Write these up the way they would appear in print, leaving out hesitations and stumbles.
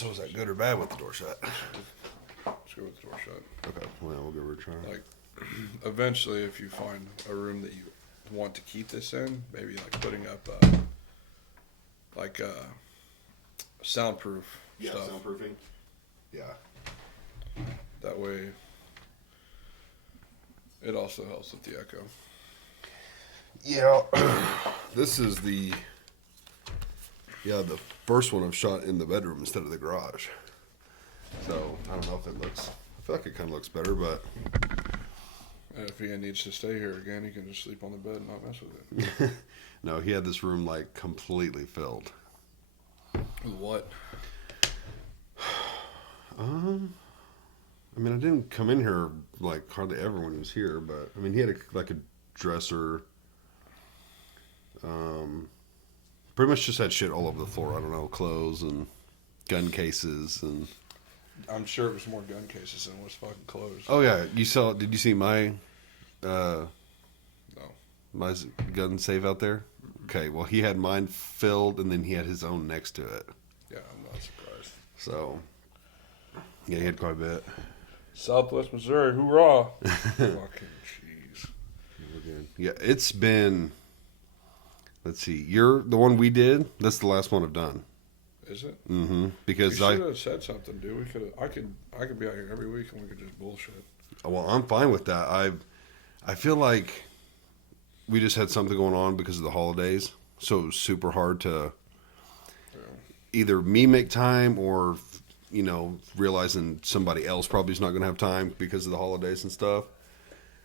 So is that good or bad with the door shut? Let's go with the door shut. Okay, well, we'll give it a try. Like, eventually, if you find a room that you want to keep this in, maybe like putting up soundproof stuff. Soundproofing. Yeah. That way, it also helps with the echo. Yeah. This is the first one I've shot in the bedroom instead of the garage. So I don't know if it looks. I feel like it kind of looks better, but And if Ian needs to stay here again, he can just sleep on the bed and not mess with it. no, he had this room like completely filled. With what? I mean, I didn't come in here like hardly ever when he was here, but I mean, he had a dresser. Pretty much just had shit all over the floor. I don't know, clothes and gun cases and. I'm sure it was more gun cases than it was fucking clothes. Oh yeah, Did you see my? No. My gun safe out there. Okay, well he had mine filled, and then he had his own next to it. Yeah, I'm not surprised. So, yeah, he had quite a bit. Southwest Missouri, hoorah! Fucking jeez. Yeah, it's been. Let's see. You're the one we did. That's the last one I've done. Is it? Mm-hmm. We Because should have said something, dude. We could. I could be out here every week and we could just bullshit. Well, I'm fine with that. I feel like we just had something going on because of the holidays, so it was super hard to either me make time or realizing somebody else probably is not going to have time because of the holidays and stuff.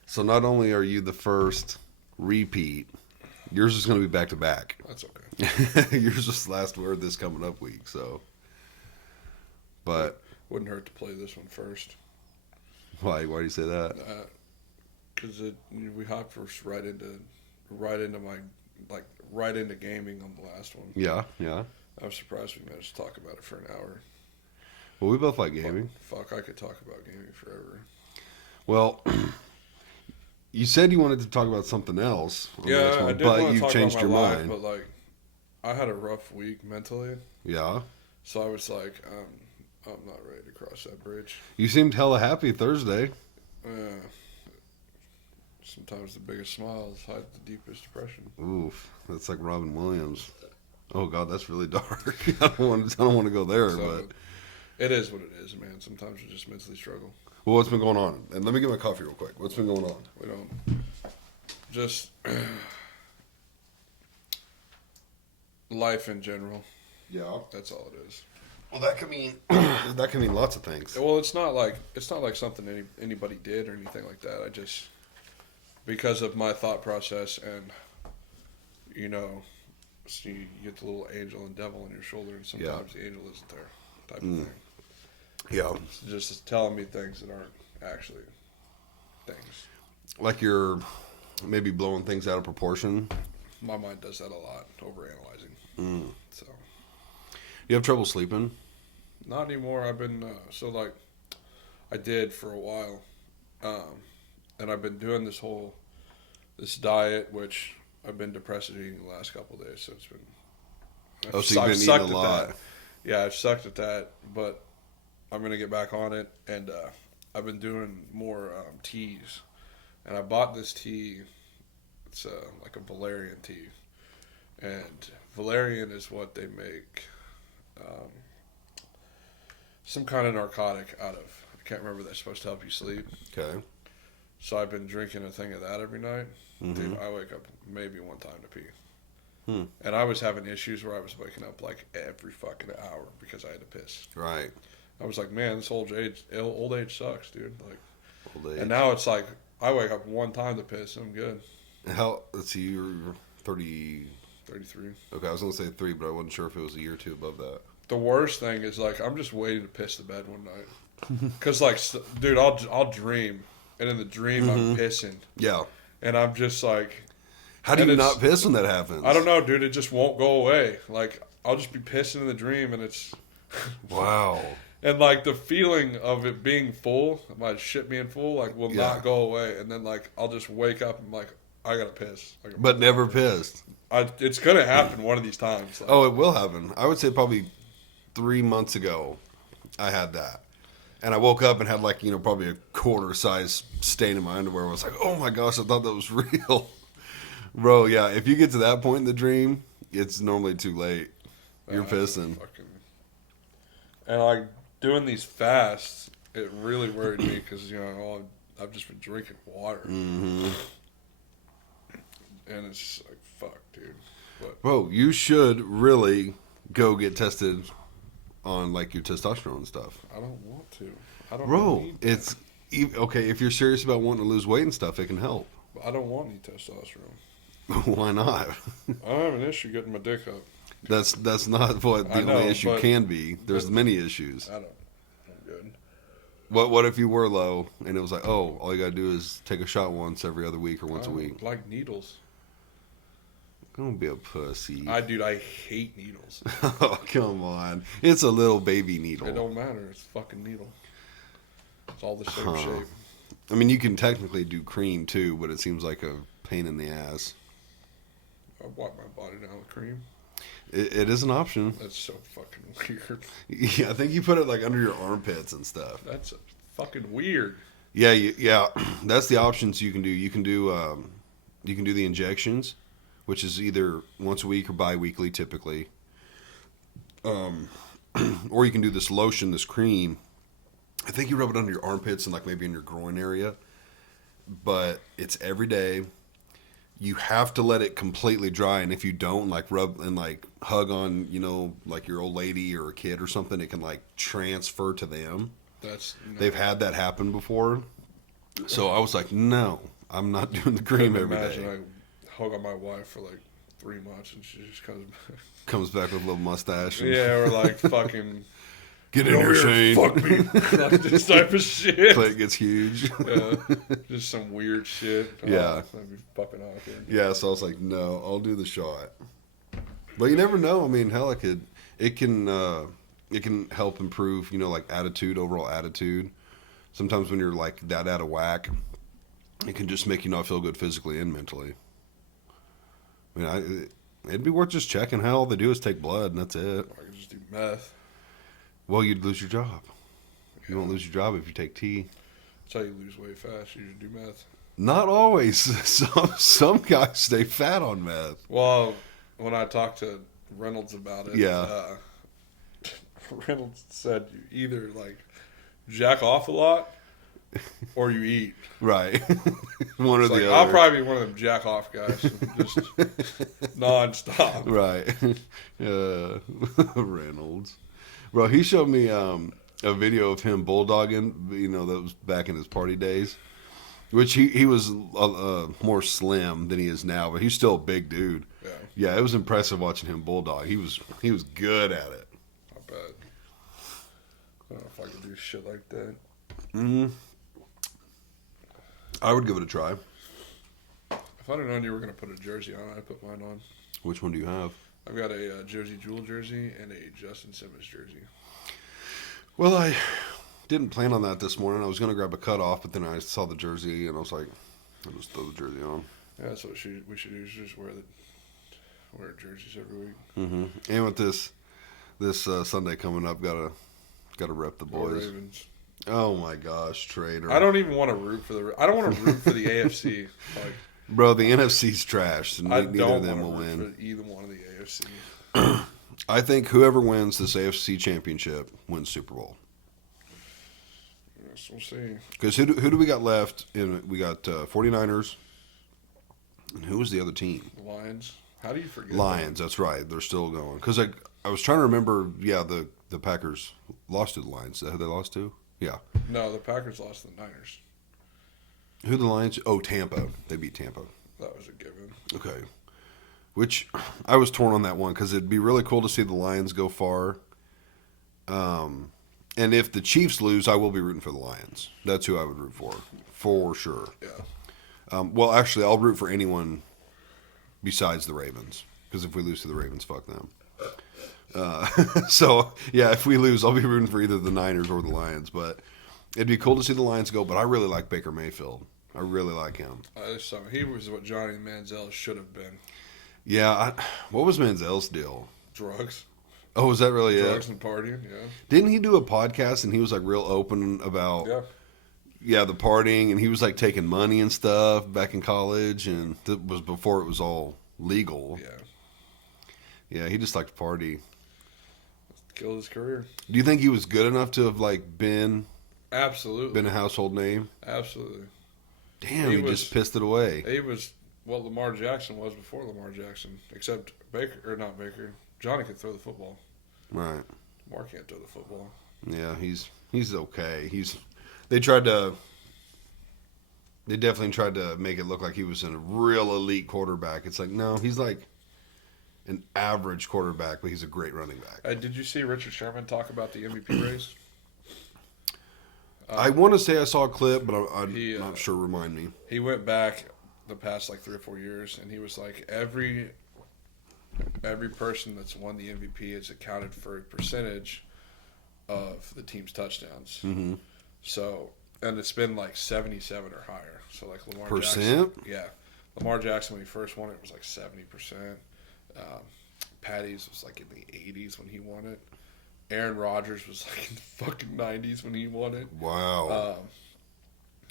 So not only are you the first repeat, yours is going to be back to back. That's okay. Yours was last word this coming up week, so. But wouldn't hurt to play this one first. Why do you say that? Because we hopped right into gaming on the last one. Yeah. I was surprised we managed to talk about it for an hour. Well, we both like gaming. Fuck, I could talk about gaming forever. Well, you said you wanted to talk about something else. Yeah, I did but want to you've talk changed about your my life, mind. but like, I had a rough week mentally. Yeah. So I was like, I'm not ready to cross that bridge. You seemed hella happy Thursday. Sometimes the biggest smiles hide the deepest depression. Oof, that's like Robin Williams. Oh God, that's really dark. I don't want to go there, but it is what it is, man. Sometimes you just mentally struggle. Well, what's been going on? And let me get my coffee real quick. What's been going on? We don't just life in general. Yeah, that's all it is. Well, that could mean lots of things. Well, it's not like something anybody did or anything like that. I just, because of my thought process and so you get the little angel and devil on your shoulder, and sometimes the angel isn't there, type of thing. Yeah, it's just telling me things that aren't actually things. Like you're maybe blowing things out of proportion. My mind does that a lot, overanalyzing. So, you have trouble sleeping? Not anymore. I've been I did for a while, and I've been doing this diet, which I've been depressed eating the last couple of days. So it's been. So you've been eating a lot. Yeah, I've sucked at that, but I'm gonna get back on it, and I've been doing more teas, and I bought this tea. It's like a valerian tea, and valerian is what they make some kind of narcotic out of. I can't remember. That's supposed to help you sleep. Okay. So I've been drinking a thing of that every night. Mm-hmm. Dude, I wake up maybe one time to pee. And I was having issues where I was waking up like every fucking hour because I had to piss. Right. I was like, man, this old age sucks, dude. Like, old age. And now it's like I wake up one time to piss and I'm good. Let's see, you're 30... 33. Okay, I was going to say 3, but I wasn't sure if it was a year or two above that. The worst thing is, like, I'm just waiting to piss the bed one night. Because, like, dude, I'll dream. And in the dream, I'm pissing. Yeah. And I'm just like... How do you not piss when that happens? I don't know, dude. It just won't go away. Like, I'll just be pissing in the dream, and it's... Wow. And, like, the feeling of it being full, my shit being full, like, will not go away. And then, like, I'll just wake up and, like, I gotta piss. But never pissed. It's gonna happen one of these times. Like, it will happen. I would say probably 3 months ago, I had that. And I woke up and had like, probably a quarter size stain in my underwear. I was like, oh my gosh, I thought that was real. Bro, yeah, if you get to that point in the dream, it's normally too late. You're pissing. And like doing these fasts, it really worried me because, I've just been drinking water. Mm-hmm. And it's just like, fuck, dude. But, Bro, you should really go get tested on like your testosterone and stuff. I don't want to. I don't Bro, need it's okay if you're serious about wanting to lose weight and stuff. It can help. I don't want any testosterone. Why not? I don't have an issue getting my dick up. That's not what the only issue can be. There's many issues. I'm good. What if you were low and it was like, oh, all you gotta do is take a shot once every other week or once a week? Like needles. Don't be a pussy. I hate needles. Oh, come on. It's a little baby needle. It don't matter. It's a fucking needle. It's all the same shape. I mean, you can technically do cream too, but it seems like a pain in the ass. I wipe my body down with cream. It is an option. That's so fucking weird. Yeah, I think you put it like under your armpits and stuff. That's fucking weird. Yeah, yeah. That's the options you can do. You can do the injections, which is either once a week or bi-weekly typically. Or you can do this lotion, this cream. I think you rub it under your armpits and like maybe in your groin area. But it's every day. You have to let it completely dry, and if you don't, like rub and like hug on, like your old lady or a kid or something, it can like transfer to them. They've had that happen before. So I was like, no, I'm not doing the cream every day. Imagine I hug on my wife for like 3 months and she just comes back with a little mustache. And yeah, or like fucking get in here, Shane. Fuck me. Like this type of shit. Clit gets huge. Just some weird shit. Yeah. That'd be fucking awkward. Yeah, so I was like, no, I'll do the shot. But you never know. I mean, hell, it can help improve, like overall attitude. Sometimes when you're like that out of whack, it can just make you not feel good physically and mentally. I mean, it'd be worth just checking. How all they do is take blood, and that's it. I could just do meth. Well, you'd lose your job. You won't lose your job if you take tea. That's how you lose weight fast. You just do meth. Not always. Some guys stay fat on meth. Well, when I talked to Reynolds about it, yeah, Reynolds said you either like jack off a lot or you eat. Right. One or the other. I'll probably be one of them jack off guys, just nonstop. Right. Reynolds. Bro, he showed me a video of him bulldogging, that was back in his party days. Which he was more slim than he is now, but he's still a big dude. Yeah, it was impressive watching him bulldog. He was good at it. I bet. I don't know if I could do shit like that. Mm-hmm. I would give it a try. If I'd have known you were going to put a jersey on, I'd put mine on. Which one do you have? I've got a Jersey Jewel jersey and a Justin Simmons jersey. Well, I didn't plan on that this morning. I was going to grab a cutoff, but then I saw the jersey, and I was like, I'll just throw the jersey on. Yeah, that's what we should do, is just wear jerseys every week. Mm-hmm. And with this Sunday coming up, gotta rep the boys. Ravens. Oh my gosh, traitor! I don't even want to root for I don't want to root for the AFC. Like, bro, the NFC's trash. So neither don't of them will root win. For either one of the AFC. I think whoever wins this AFC championship wins Super Bowl. Yes, we'll see. Because who do we got left? We got 49ers. And who was the other team? The Lions. How do you forget? Lions, that's right. They're still going. Because I was trying to remember, the Packers lost to the Lions. Is that who they lost to? Yeah. No, the Packers lost to the Niners. Who the Lions? Oh, Tampa. They beat Tampa. That was a given. Okay. Which I was torn on that one because it'd be really cool to see the Lions go far. And if the Chiefs lose, I will be rooting for the Lions. That's who I would root for sure. Yeah. Well, actually, I'll root for anyone besides the Ravens because if we lose to the Ravens, fuck them. So, yeah, if we lose, I'll be rooting for either the Niners or the Lions. But it'd be cool to see the Lions go, but I really like Baker Mayfield. I really like him. He was what Johnny Manziel should have been. Yeah. What was Manziel's deal? Drugs. Oh, was that really drugs it? and partying. Yeah. Didn't he do a podcast and he was like real open about the partying, and he was like taking money and stuff back in college, and that was before it was all legal. Yeah, he just liked to party. Killed his career. Do you think he was good enough to have like been Absolutely a household name? Absolutely. Damn, he just pissed it away. He was what Lamar Jackson was before Lamar Jackson, except not Baker. Johnny could throw the football. Right. Lamar can't throw the football. Yeah, he's okay. They definitely tried to make it look like he was a real elite quarterback. It's like, no, he's like an average quarterback, but he's a great running back. Did you see Richard Sherman talk about the MVP race? I want to say I saw a clip, but I'm not sure. Remind me. He went back the past like 3 or 4 years, and he was like, every person that's won the MVP is accounted for a percentage of the team's touchdowns. Mm-hmm. So, and it's been like 77 or higher. So like Lamar Percent? Jackson, yeah, Lamar Jackson when he first won it was like 70%. Patty's was like in the 80s when he won it. Aaron Rodgers was like in the fucking 90s when he won it. Wow.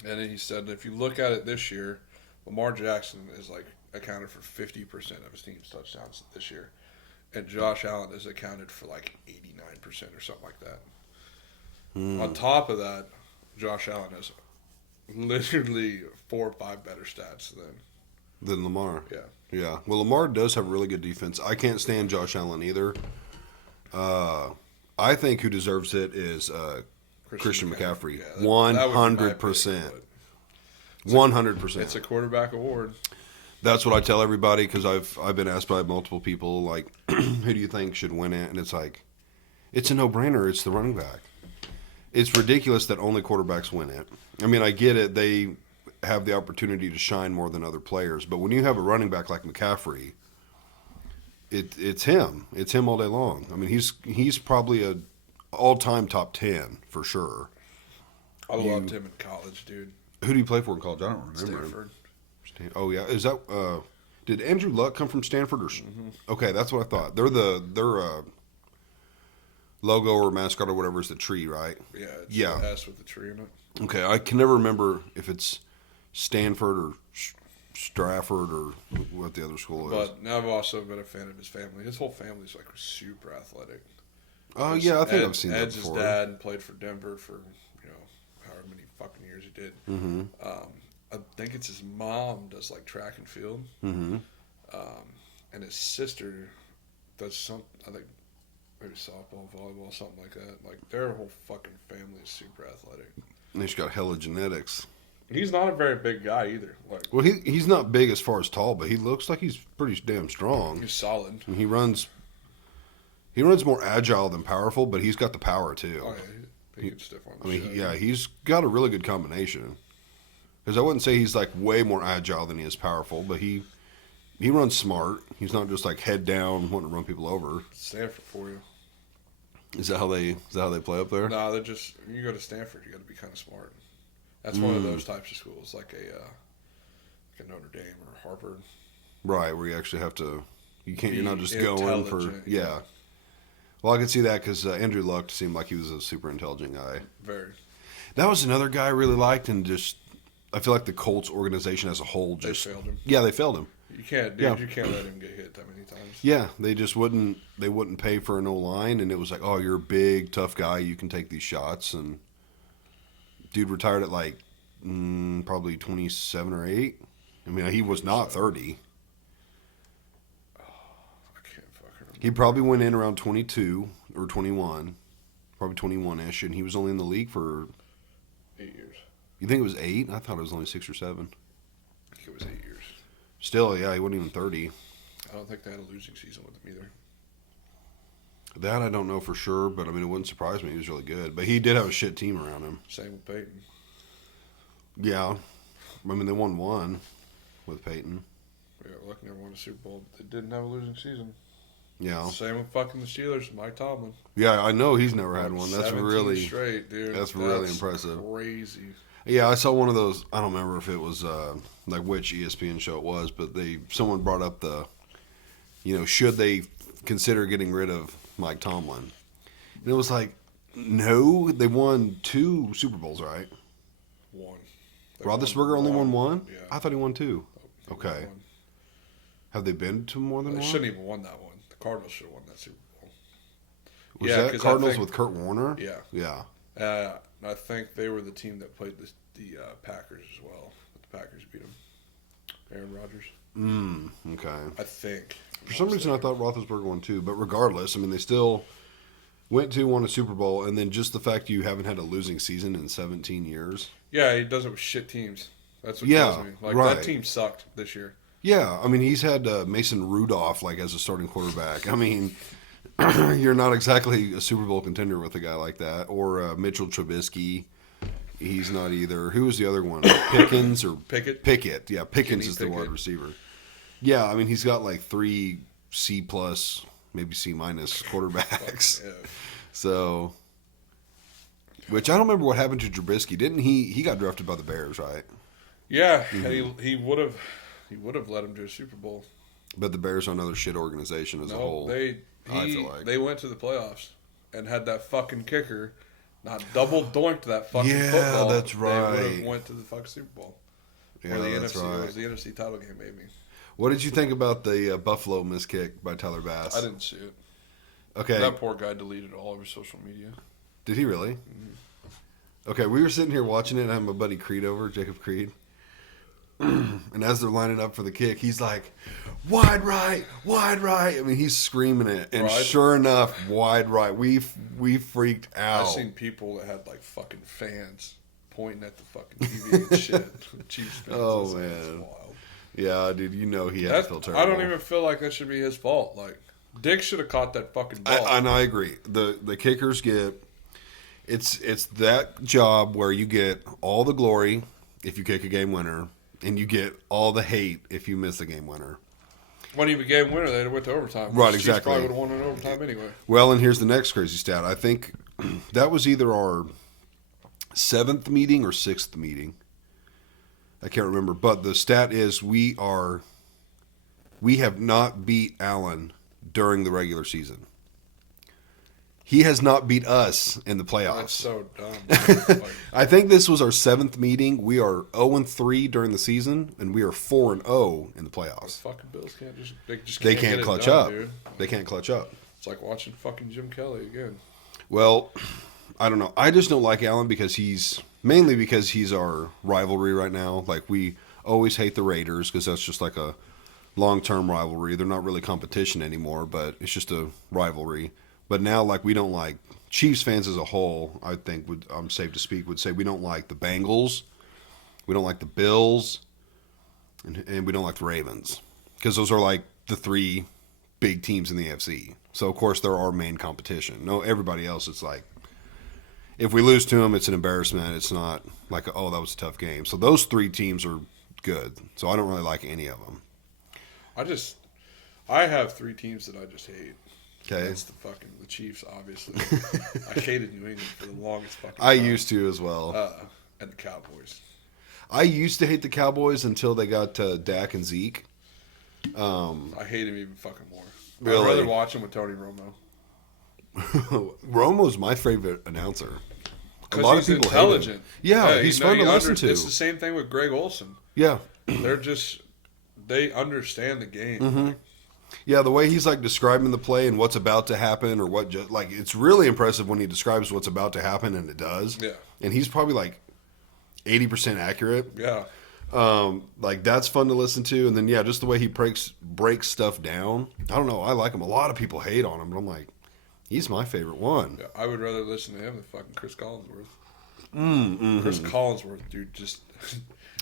And then he said, if you look at it this year, Lamar Jackson is like accounted for 50% of his team's touchdowns this year. And Josh Allen is accounted for like 89% or something like that. On top of that, Josh Allen has literally 4 or 5 better stats than Lamar. Yeah. Yeah. Well, Lamar does have a really good defense. I can't stand Josh Allen either. I think who deserves it is Christian McCaffrey. Yeah, 100%. 100%. It's a quarterback award. That's what I tell everybody, because I've been asked by multiple people, like, who do you think should win it? And it's like, it's a no-brainer. It's the running back. It's ridiculous that only quarterbacks win it. I mean, I get it. They have the opportunity to shine more than other players. But when you have a running back like McCaffrey, it's him. It's him all day long. I mean, he's probably a all-time top 10 for sure. I loved him in college, dude. Who do you play for in college? I don't remember. Stanford. Oh yeah, is that? Did Andrew Luck come from Stanford or? Okay, that's what I thought. Their logo or mascot or whatever is the tree, right? Yeah. It's an S with the tree in it. Okay, I can never remember if it's Stanford or Stratford or what the other school is. But I've also been a fan of his family. His whole family's like super athletic. Oh yeah, I think I've seen Ed's that before. His dad and played for Denver for however many fucking years he did. Mm-hmm. I think it's his mom does like track and field, Mm-hmm. and his sister does some, I think maybe softball, volleyball, something like that. Like their whole fucking family is super athletic. And he's got hella genetics. He's not a very big guy either. Like, well, he's not big as far as tall, but he looks like he's pretty damn strong. He's solid. And he runs more agile than powerful, but he's got the power too. Oh, yeah, he can stiff on the shit. He's got a really good combination. Because I wouldn't say he's like way more agile than he is powerful, but he runs smart. He's not just like head down wanting to run people over. Stanford for you. Is that how they play up there? No, they're just, you go to Stanford, you got to be kind of smart. That's one of those types of schools, like a Notre Dame or Harvard. Right, where you actually have to. You're not just going for. Yeah. Well, I could see that because Andrew Luck seemed like he was a super intelligent guy. Very. That was another guy I really liked, and just I feel like the Colts organization as a whole just they failed him. Yeah, they failed him. You can't, dude. Yeah. You can't let him get hit that many times. Yeah, they just wouldn't. They wouldn't pay for an O-line, and it was like, oh, you're a big, tough guy. You can take these shots. And dude retired at like probably 27 or 8. I mean, he was not 30. Oh, I can't fucking remember. He probably went in around 22 or 21, probably 21-ish, and he was only in the league for 8 years. You think it was 8? I thought it was only 6 or 7. I think it was 8 years. Still, yeah, he wasn't even 30. I don't think they had a losing season with him either. That I don't know for sure, but I mean, it wouldn't surprise me. He was really good. But he did have a shit team around him. Same with Peyton. Yeah. I mean, they won 1 with Peyton. Yeah, Luck never won a Super Bowl, but they didn't have a losing season. Yeah. Same with fucking the Steelers, Mike Tomlin. Yeah, I know he's never had one. That's really straight, dude. That's really impressive. Crazy. Yeah, I saw one of those. I don't remember if it was like which ESPN show it was, but someone brought up the, should they consider getting rid of Mike Tomlin. And it was like, no, they won 2 Super Bowls, right? One. Roethlisberger only won 1? Yeah. I thought he won 2. He Okay. won one. Have they been to more than They one? shouldn't even won that one. The Cardinals should have won that Super Bowl. Was Yeah, that 'cause Cardinals with Kurt Warner? Yeah. Yeah. I think they were the team that played the Packers as well. The Packers beat them. Aaron Rodgers. Okay. I think. For some reason, I thought Roethlisberger won 2, but regardless, I mean, they still won a Super Bowl, and then just the fact you haven't had a losing season in 17 years. Yeah, he does it with shit teams. That's what Yeah, kills me. Like, right. that team sucked this year. Yeah, I mean, he's had Mason Rudolph like as a starting quarterback. I mean, you're not exactly a Super Bowl contender with a guy like that, or Mitchell Trubisky. He's not either. Who was the other one? Pickens or Pickett? Pickett. Yeah, Pickens Kenny is the Pickett. wide receiver. Yeah, I mean, he's got like 3 C+, maybe C- quarterbacks. Yeah. So, which I don't remember what happened to Trubisky. Didn't he? He got drafted by the Bears, right? Yeah, and he would have led him to a Super Bowl. But the Bears are another shit organization as a whole. I feel like they went to the playoffs and had that fucking kicker not double doinked that fucking football. That's They would right. have went to the fucking Super Bowl. Yeah, Or the that's NFC. right. It was the NFC title game, maybe. What did you think about the Buffalo miss kick by Tyler Bass? I didn't see it. Okay. That poor guy deleted all over social media. Did he really? Mm-hmm. Okay, we were sitting here watching it, and I had my buddy Creed over, Jacob Creed. And as they're lining up for the kick, he's like, wide right, wide right. I mean, he's screaming it. And Right. sure enough, wide right. We freaked out. I've seen people that had like fucking fans pointing at the fucking TV and shit. Chiefs fans. Oh, That's man. wild. Yeah, dude, you know he had to feel terrible. I don't even feel like that should be his fault. Like, Dick should have caught that fucking ball. And I agree. The kickers get it's that job where you get all the glory if you kick a game winner, and you get all the hate if you miss a game winner. When he became winner, they'd have went to overtime. Right, The Chiefs exactly. probably would have won in overtime anyway. Well, and here's the next crazy stat. I think that was either our 7th meeting or 6th meeting. I can't remember, but the stat is we have not beat Allen during the regular season. He has not beat us in the playoffs. That's so dumb. Like, I think this was our 7th meeting. We are 0-3 during the season, and we are 4-0 in the the playoffs. fucking Bills can't just They can't can't get it clutch done, up. dude. They can't clutch up. It's like watching fucking Jim Kelly again. Well, I don't know. I just don't like Allen because he's our rivalry right now. Like, we always hate the Raiders because that's just like a long-term rivalry. They're not really competition anymore, but it's just a rivalry. But now, like, we don't like Chiefs fans as a whole. I think I'm safe to speak would say we don't like the Bengals, we don't like the Bills, and we don't like the Ravens because those are like the 3 big teams in the AFC. So of course they're our main competition. No, everybody else, it's like if we lose to them, it's an embarrassment. It's not like oh that was a tough game. So those 3 teams are good. So I don't really like any of them. I have 3 teams that I just hate. Okay. It's the Chiefs, obviously. I hated New England for the longest fucking time. I used to as well. And the Cowboys. I used to hate the Cowboys until they got Dak and Zeke. I hate him even fucking more. Really? I'd rather watch him with Tony Romo. Romo's my favorite announcer. A Because lot he's of people intelligent. hate him. Yeah, he's fun to listen to. It's the same thing with Greg Olson. Yeah. They understand the game. Mm-hmm. Yeah, the way he's like describing the play and what's about to happen or like it's really impressive when he describes what's about to happen and it does. Yeah. And he's probably like 80% accurate. Yeah. Like that's fun to listen to. And then yeah, just the way he breaks stuff down. I don't know. I like him. A lot of people hate on him, but I'm like, he's my favorite one. Yeah, I would rather listen to him than fucking Chris Collinsworth. Mm-hmm. Chris Collinsworth, dude, just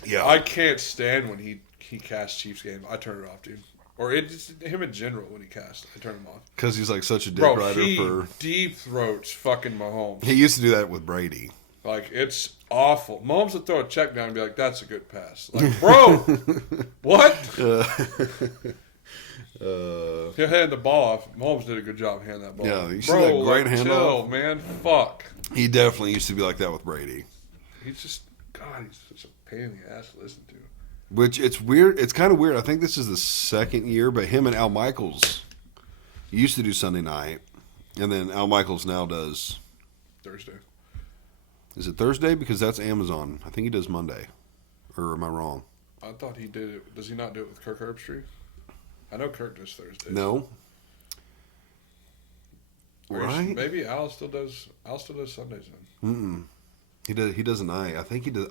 Yeah. I can't stand when he casts Chiefs game. I turn it off, dude. Or him in general when he casts, I turn him off. Because he's like such a dick Bro, rider he for. deep throats fucking Mahomes. He used to do that with Brady. Like, it's awful. Mahomes would throw a check down and be like, "That's a good pass." Like, bro, what? He'll hand the ball off. Mahomes did a good job handing that ball. Yeah, off. you see Bro, that great like, handoff? chill, man. Fuck. He definitely used to be like that with Brady. He's just, God, he's such a pain in the ass to listen to. Which it's weird. It's kind of weird. I think this is the 2nd year, but him and Al Michaels used to do Sunday night, And then Al Michaels now does. Thursday. Is it Thursday? Because that's Amazon. I think he does Monday. Or am I wrong? I thought he did it. Does he not do it with Kirk Herbstreit? I know Kirk does Thursdays. No. Right? Maybe Al still does Sundays then. He does a night. I think he does.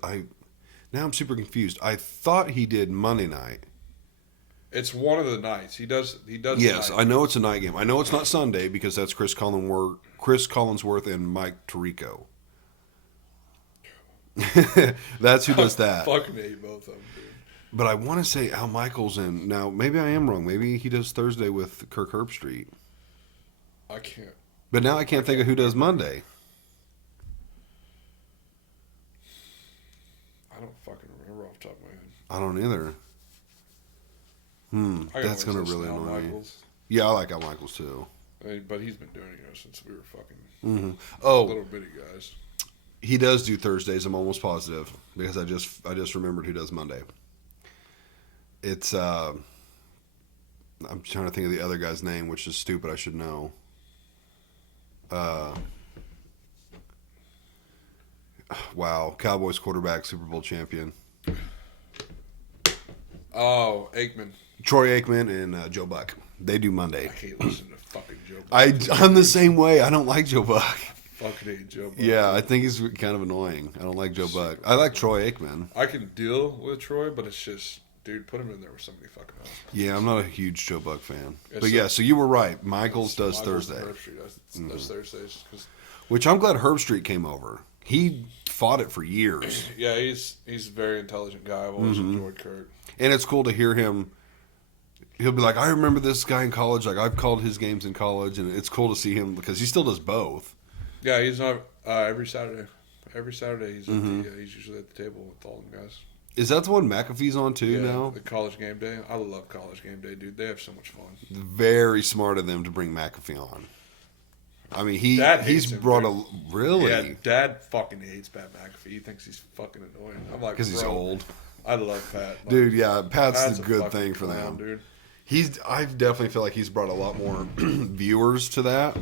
Now I'm super confused. I thought he did Monday night. It's one of the nights. He does. Yes, I know it's a night game. I know it's not Sunday because that's Chris Collinsworth and Mike Tirico. That's who does that. I fucking hate both of them, dude. But I want to say Al Michaels, and now maybe I am wrong. Maybe he does Thursday with Kirk Herbstreit. I can't. But now I can't think of who does Monday. I don't fucking remember off the top of my head. I don't either. That's going to really annoy me. Yeah, I like Al Michaels too. But he's been doing it since we were fucking little bitty guys. He does do Thursdays. I'm almost positive because I just remembered who does Monday. It's I'm trying to think of the other guy's name, which is stupid. I should know. Wow, Cowboys quarterback, Super Bowl champion. Oh, Aikman. Troy Aikman and Joe Buck. They do Monday. I hate listening to fucking Joe Buck. I'm the same way. I don't like Joe Buck. Fucking hate Joe Buck. Yeah, I think he's kind of annoying. I don't like Joe Buck. I like Troy Aikman. I can deal with Troy, but it's just, dude, put him in there with somebody fucking else. Yeah, I'm not a huge Joe Buck fan. But yeah, so you were right. Michaels does Thursday. Does Thursdays. Which I'm glad Herbstreit came over. He fought it for years. Yeah, he's a very intelligent guy. I've always enjoyed Kurt. And it's cool to hear him. He'll be like, I remember this guy in college. Like, I've called his games in college. And it's cool to see him because he still does both. Yeah, he's not every Saturday. Every Saturday he's he's usually at the table with all them guys. Is that the one McAfee's on too now? The College Game Day. I love College Game Day, dude. They have so much fun. Very smart of them to bring McAfee on. I mean, he's brought a really. Yeah, Dad fucking hates Pat McAfee. He thinks he's fucking annoying. I'm like, because he's old. I love Pat, like, dude. Yeah, Pat's a good thing for them, dude. I definitely feel like he's brought a lot more viewers to that,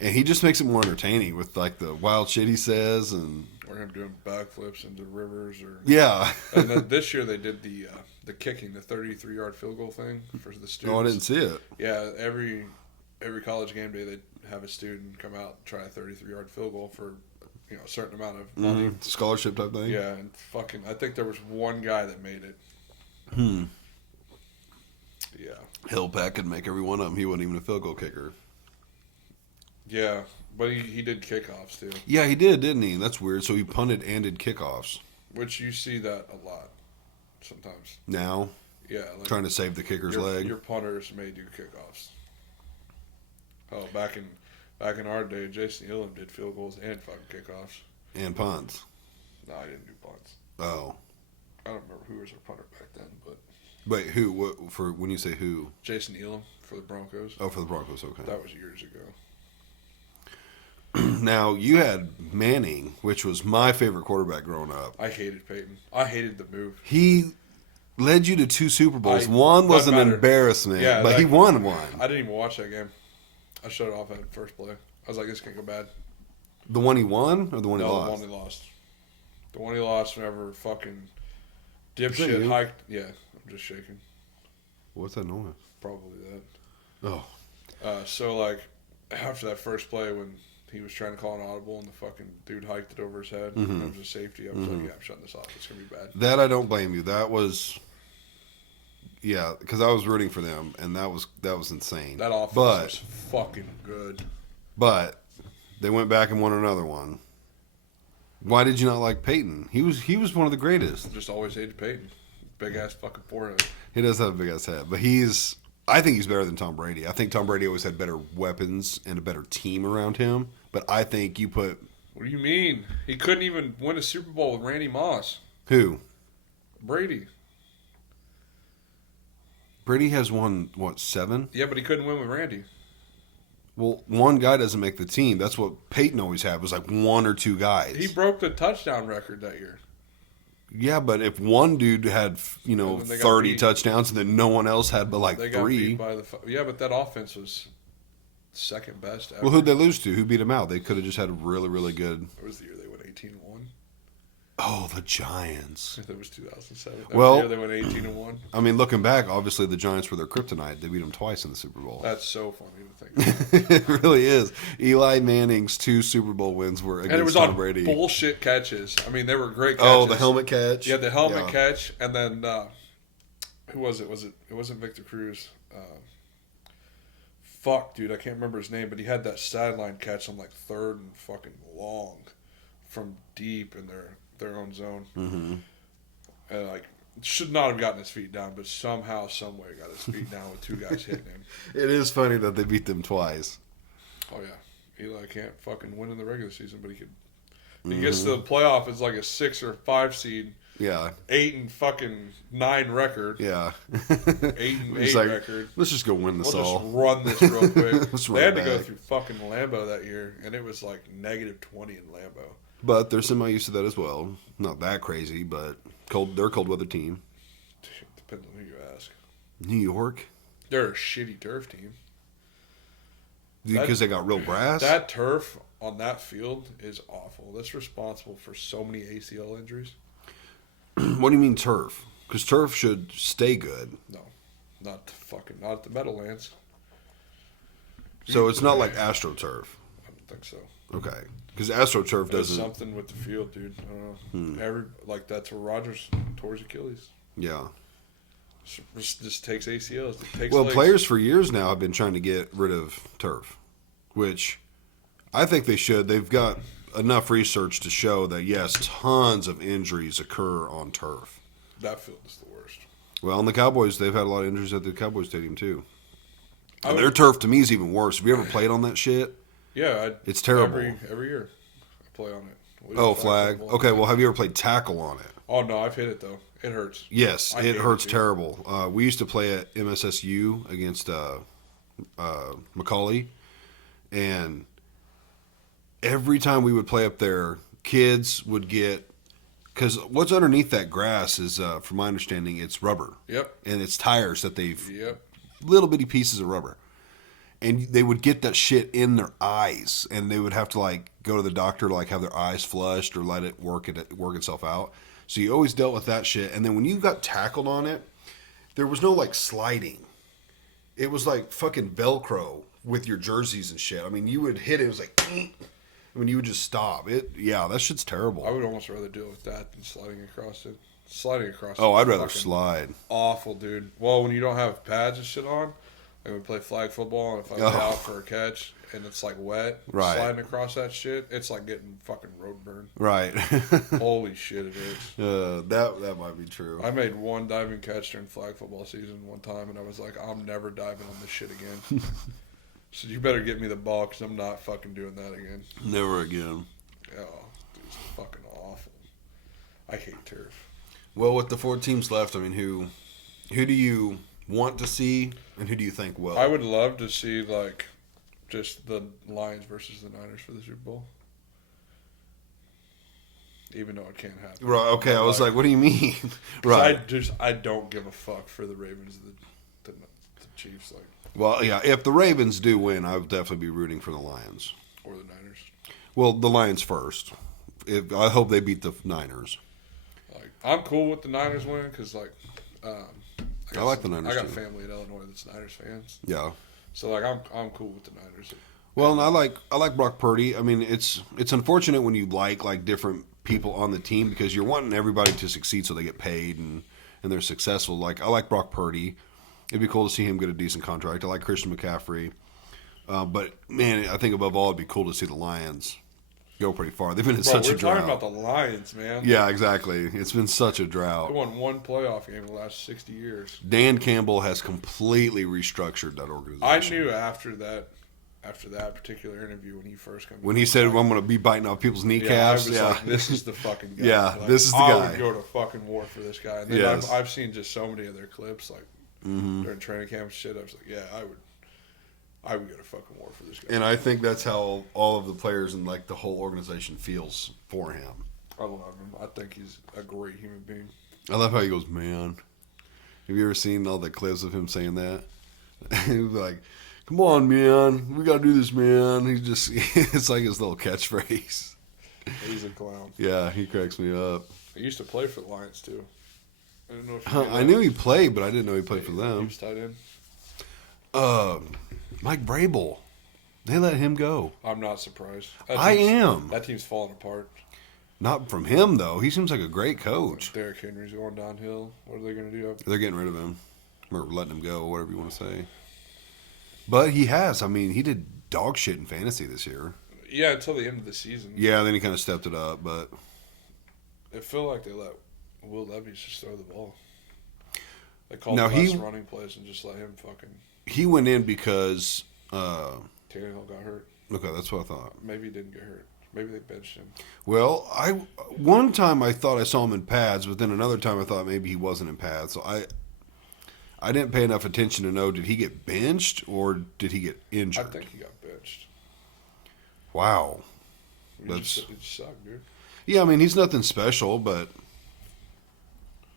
and he just makes it more entertaining with like the wild shit he says and. Or him doing backflips into rivers, or yeah. And then this year they did the kicking, the 33-yard field goal thing for the students. No, I didn't see it. Yeah, every College Game Day they have a student come out and try a 33-yard field goal for a certain amount of money, scholarship type thing. Yeah, and fucking, I think there was one guy that made it. Yeah. Hillpack could make every one of them. He wasn't even a field goal kicker. Yeah, but he did kickoffs too. Yeah, he did, didn't he? That's weird. So he punted and did kickoffs. Which you see that a lot sometimes. Now? Yeah. Like trying to save the kicker's leg. Your punters may do kickoffs. Oh, back in our day, Jason Elam did field goals and fucking kickoffs. And punts. No, I didn't do punts. Oh. I don't remember who was our punter back then, but. Wait, who? What for? When you say who? Jason Elam for the Broncos. Oh, for the Broncos. Okay. That was years ago. Now you had Manning, which was my favorite quarterback growing up. I hated Peyton. I hated the move. He led you to 2 Super Bowls. One was an embarrassment, but he won one. I didn't even watch that game. I shut it off at the first play. I was like, this can't go bad. The one he won or the one he lost? The one he lost. The one he lost whenever fucking dipshit hiked. Yeah, I'm just shaking. What's that noise? Probably that. Oh. So, like, after that first play when he was trying to call an audible and the fucking dude hiked it over his head, and it was a safety, I was like, yeah, I'm shutting this off. It's going to be bad. That I don't blame you. That was... Yeah, because I was rooting for them, and that was insane. That offense was fucking good. But they went back and won another one. Why did you not like Peyton? He was one of the greatest. Just always hated Peyton. Big ass fucking forehead. He does have a big ass head, but I think he's better than Tom Brady. I think Tom Brady always had better weapons and a better team around him. But I think you put. What do you mean? He couldn't even win a Super Bowl with Randy Moss. Who? Brady. Brady has won, 7? Yeah, but he couldn't win with Randy. Well, one guy doesn't make the team. That's what Peyton always had, was like 1 or 2 guys. He broke the touchdown record that year. Yeah, but if one dude had, 30 touchdowns and then no one else had but like 3. Yeah, but that offense was second best ever. Well, who'd they lose to? Who beat them out? They could have just had a really, really good. It was the year they went 18-1. Oh, the Giants. That was 2007. That Well, was the year they went 18-1. I mean, looking back, obviously the Giants were their kryptonite. They beat them twice in the Super Bowl. That's so funny to think about. It really is. Eli Manning's 2 Super Bowl wins were against And it was Tom on Brady. bullshit catches. I mean, they were great catches. Oh, the helmet catch. Yeah, the helmet catch, and then who was it? It wasn't Victor Cruz. Fuck, dude, I can't remember his name, but he had that sideline catch on like 3rd and fucking long from deep in their own zone. Mm-hmm. And like should not have gotten his feet down, but somehow, some way, got his feet down with 2 guys hitting him. It is funny that they beat them twice. Oh yeah, Eli can't fucking win in the regular season, but he could. He gets to the playoff as like a 6 or 5 seed. Yeah. 8-9 record. Yeah. 8-8 like, record. Let's just go win this We'll all. just run this real quick. They had to go back. through fucking Lambeau that year, and it was like -20 in Lambeau. But they're semi used to that as well. Not that crazy, but cold. They're a cold weather team. Depends on who you ask. New York, They're a shitty turf team. because they got real grass. That turf on that field is awful. That's responsible for so many ACL injuries. What do you mean turf? Because turf should stay good. No, not at the Meadowlands. So it's not like AstroTurf. I don't think so. Okay. Because AstroTurf There's doesn't. something with the field, dude. I don't know. That's where Rodgers tore his Achilles. Yeah. Just takes ACLs. It takes Well, legs. players for years now have been trying to get rid of turf, which I think they should. They've got enough research to show that, yes, tons of injuries occur on turf. That field is the worst. Well, on the Cowboys, they've had a lot of injuries at the Cowboys Stadium, too. And their turf, to me, is even worse. Have you ever played on that shit? Yeah. It's terrible. Every year I play on it. Oh, flag. Okay, well, have you ever played tackle on it? Oh, no, I've hit it, though. It hurts. Yes, I it hate hurts it, dude. terrible. We used to play at MSSU against Macaulay, and every time we would play up there, kids would get, because what's underneath that grass is, from my understanding, it's rubber. Yep. And it's tires that they've, Yep. little bitty pieces of rubber. And they would get that shit in their eyes, and they would have to like go to the doctor to like have their eyes flushed or let it work itself out. So you always dealt with that shit. And then when you got tackled on it, there was no like sliding. It was like fucking Velcro with your jerseys and shit. I mean, you would hit it, it was like, I mean, you would just stop it. Yeah, that shit's terrible. I would almost rather deal with that than sliding across it. Sliding across it. Oh, I'd is rather fucking slide. Awful, dude. Well, when you don't have pads and shit on, like we play flag football, and if I lay out for a catch and it's like wet, Right. sliding across that shit, it's like getting fucking road burn. Right. Holy shit, it is. That might be true. I made one diving catch during flag football season one time, and I was like, I'm never diving on this shit again. So you better get me the ball, because I'm not fucking doing that again. Never again. Oh, dude, it's fucking awful. I hate turf. Well, with the 4 teams left, I mean, who do you want to see, and who do you think will? I would love to see, like, just the Lions versus the Niners for the Super Bowl. Even though it can't happen. Right. Okay. I was like, what do you mean? Right. I don't give a fuck for the Ravens, the Chiefs, like, Well, yeah. If the Ravens do win, I would definitely be rooting for the Lions. or the Niners. Well, the Lions first. I hope they beat the Niners. Like, I'm cool with the Niners winning because, like, I like the Niners, I got too. family in Illinois that's Niners fans, Yeah. so like I'm cool with the Niners. Well, and I like Brock Purdy. I mean, it's unfortunate when you like different people on the team because you're wanting everybody to succeed so they get paid and they're successful. Like I like Brock Purdy. It'd be cool to see him get a decent contract. I like Christian McCaffrey. But man, I think above all, it'd be cool to see the Lions go pretty far. They've been in such a We're drought. talking about the Lions, man. Yeah, exactly. It's been such a They drought. won one playoff game in the last 60 years. Dan Campbell has completely restructured that organization. I knew after that particular interview when he first came. When he said, I'm going to be biting off people's yeah, I kneecaps. was Yeah. like, this is the fucking guy. Yeah, Like, this is the I guy. would go to fucking war for this guy. And then Yes. I've seen just so many of their clips, like Mm-hmm. during training camp and shit. I was like, yeah, I would go to fucking war for this guy. And I think that's how all of the players and like the whole organization feels for him. I love him. I think he's a great human being. I love how he goes, man. Have you ever seen all the clips of him saying that? He was like, Come on, man. We got to do this, man. He just, it's like his little catchphrase. He's a clown. Yeah, he cracks me up. He used to play for the Lions, too. I didn't know if I knew he played, but I didn't know he played for He them. was tight end. Mike Vrabel. They let him go. I'm not surprised. I am. That team's falling apart. Not from him, though. He seems like a great coach. Derrick Henry's going downhill. What are they going to do? They're getting rid of him. Or letting him go, whatever you want to say. But he has. I mean, he did dog shit in fantasy this year. Yeah, until the end of the season. Yeah, then he kind of stepped it up, but... It felt like they let Will Levis just throw the ball. They called Now less running plays and just let him fucking... He went in because... Tannehill got hurt. Okay, that's what I thought. Maybe he didn't get hurt. Maybe they benched him. Well, one time I thought I saw him in pads, but then another time I thought maybe he wasn't in pads. So I didn't pay enough attention to know, did he get benched or did he get injured? I think he got benched. Wow. It just sucked, dude. Yeah, I mean, he's nothing special, but...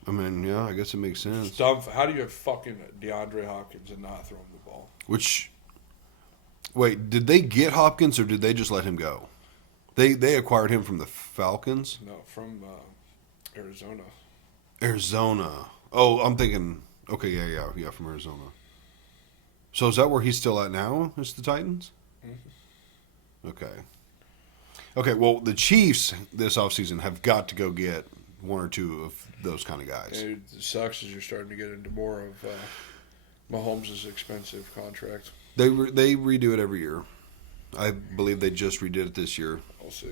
I mean, yeah, I guess it makes sense. It's dumb. How do you have fucking DeAndre Hopkins and not throw him the ball? Wait, did they get Hopkins or did they just let him go? They acquired him from the Falcons? No, from Arizona. Arizona. Oh, I'm thinking... Okay, yeah, from Arizona. So is that where he's still at now? Is the Titans? Mm-hmm. Okay, well, the Chiefs this offseason have got to go get one or two of those kind of guys. It sucks as you're starting to get into more of Mahomes' expensive contract. They redo it every year. I believe they just redid it this year. I'll see.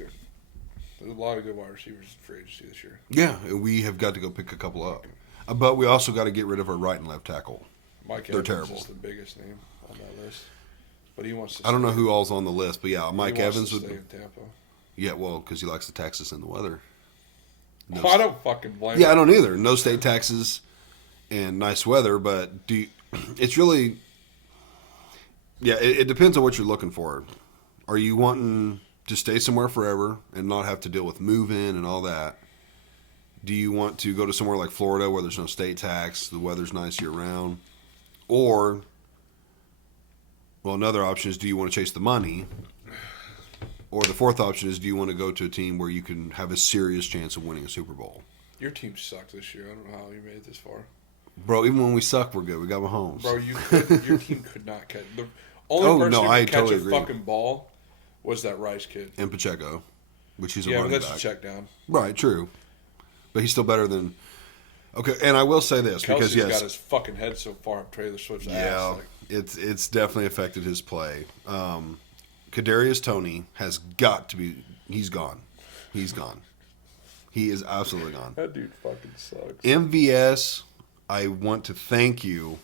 There's a lot of good wide receivers in free agency this year. Yeah, we have got to go pick a couple up. But we also got to get rid of our right and left tackle. Mike They're Evans terrible. is the biggest name on that list. But he wants to I don't know who all's on the list, but yeah, Mike he wants Evans to would. stay in Tampa. Yeah, well, because he likes the Texas and the weather. Oh, I don't fucking blame him. Yeah, I don't either. No state taxes and nice weather, but it's really... Yeah, it depends on what you're looking for. Are you wanting to stay somewhere forever and not have to deal with move-in and all that? Do you want to go to somewhere like Florida where there's no state tax, the weather's nice year-round? Or, well, another option is, do you want to chase the money? Or the fourth option is, do you want to go to a team where you can have a serious chance of winning a Super Bowl? Your team sucked this year. I don't know how you made it this far. Bro, even when we suck, we're good. We got Mahomes. Bro, your team could not catch. The only person who could catch totally a agree. fucking ball was that Rice kid. And Pacheco, which he's a Yeah, but running that's back. a check down. Right, true. But he's still better than... Okay, and I will say this, because Kelsey's yes... got his fucking head so far up Taylor Swift's ass. Yeah, Like, it's definitely affected his play. Kadarius Toney has got to be... He's gone. He's gone. He is absolutely gone. that dude fucking sucks. MVS, I want to thank you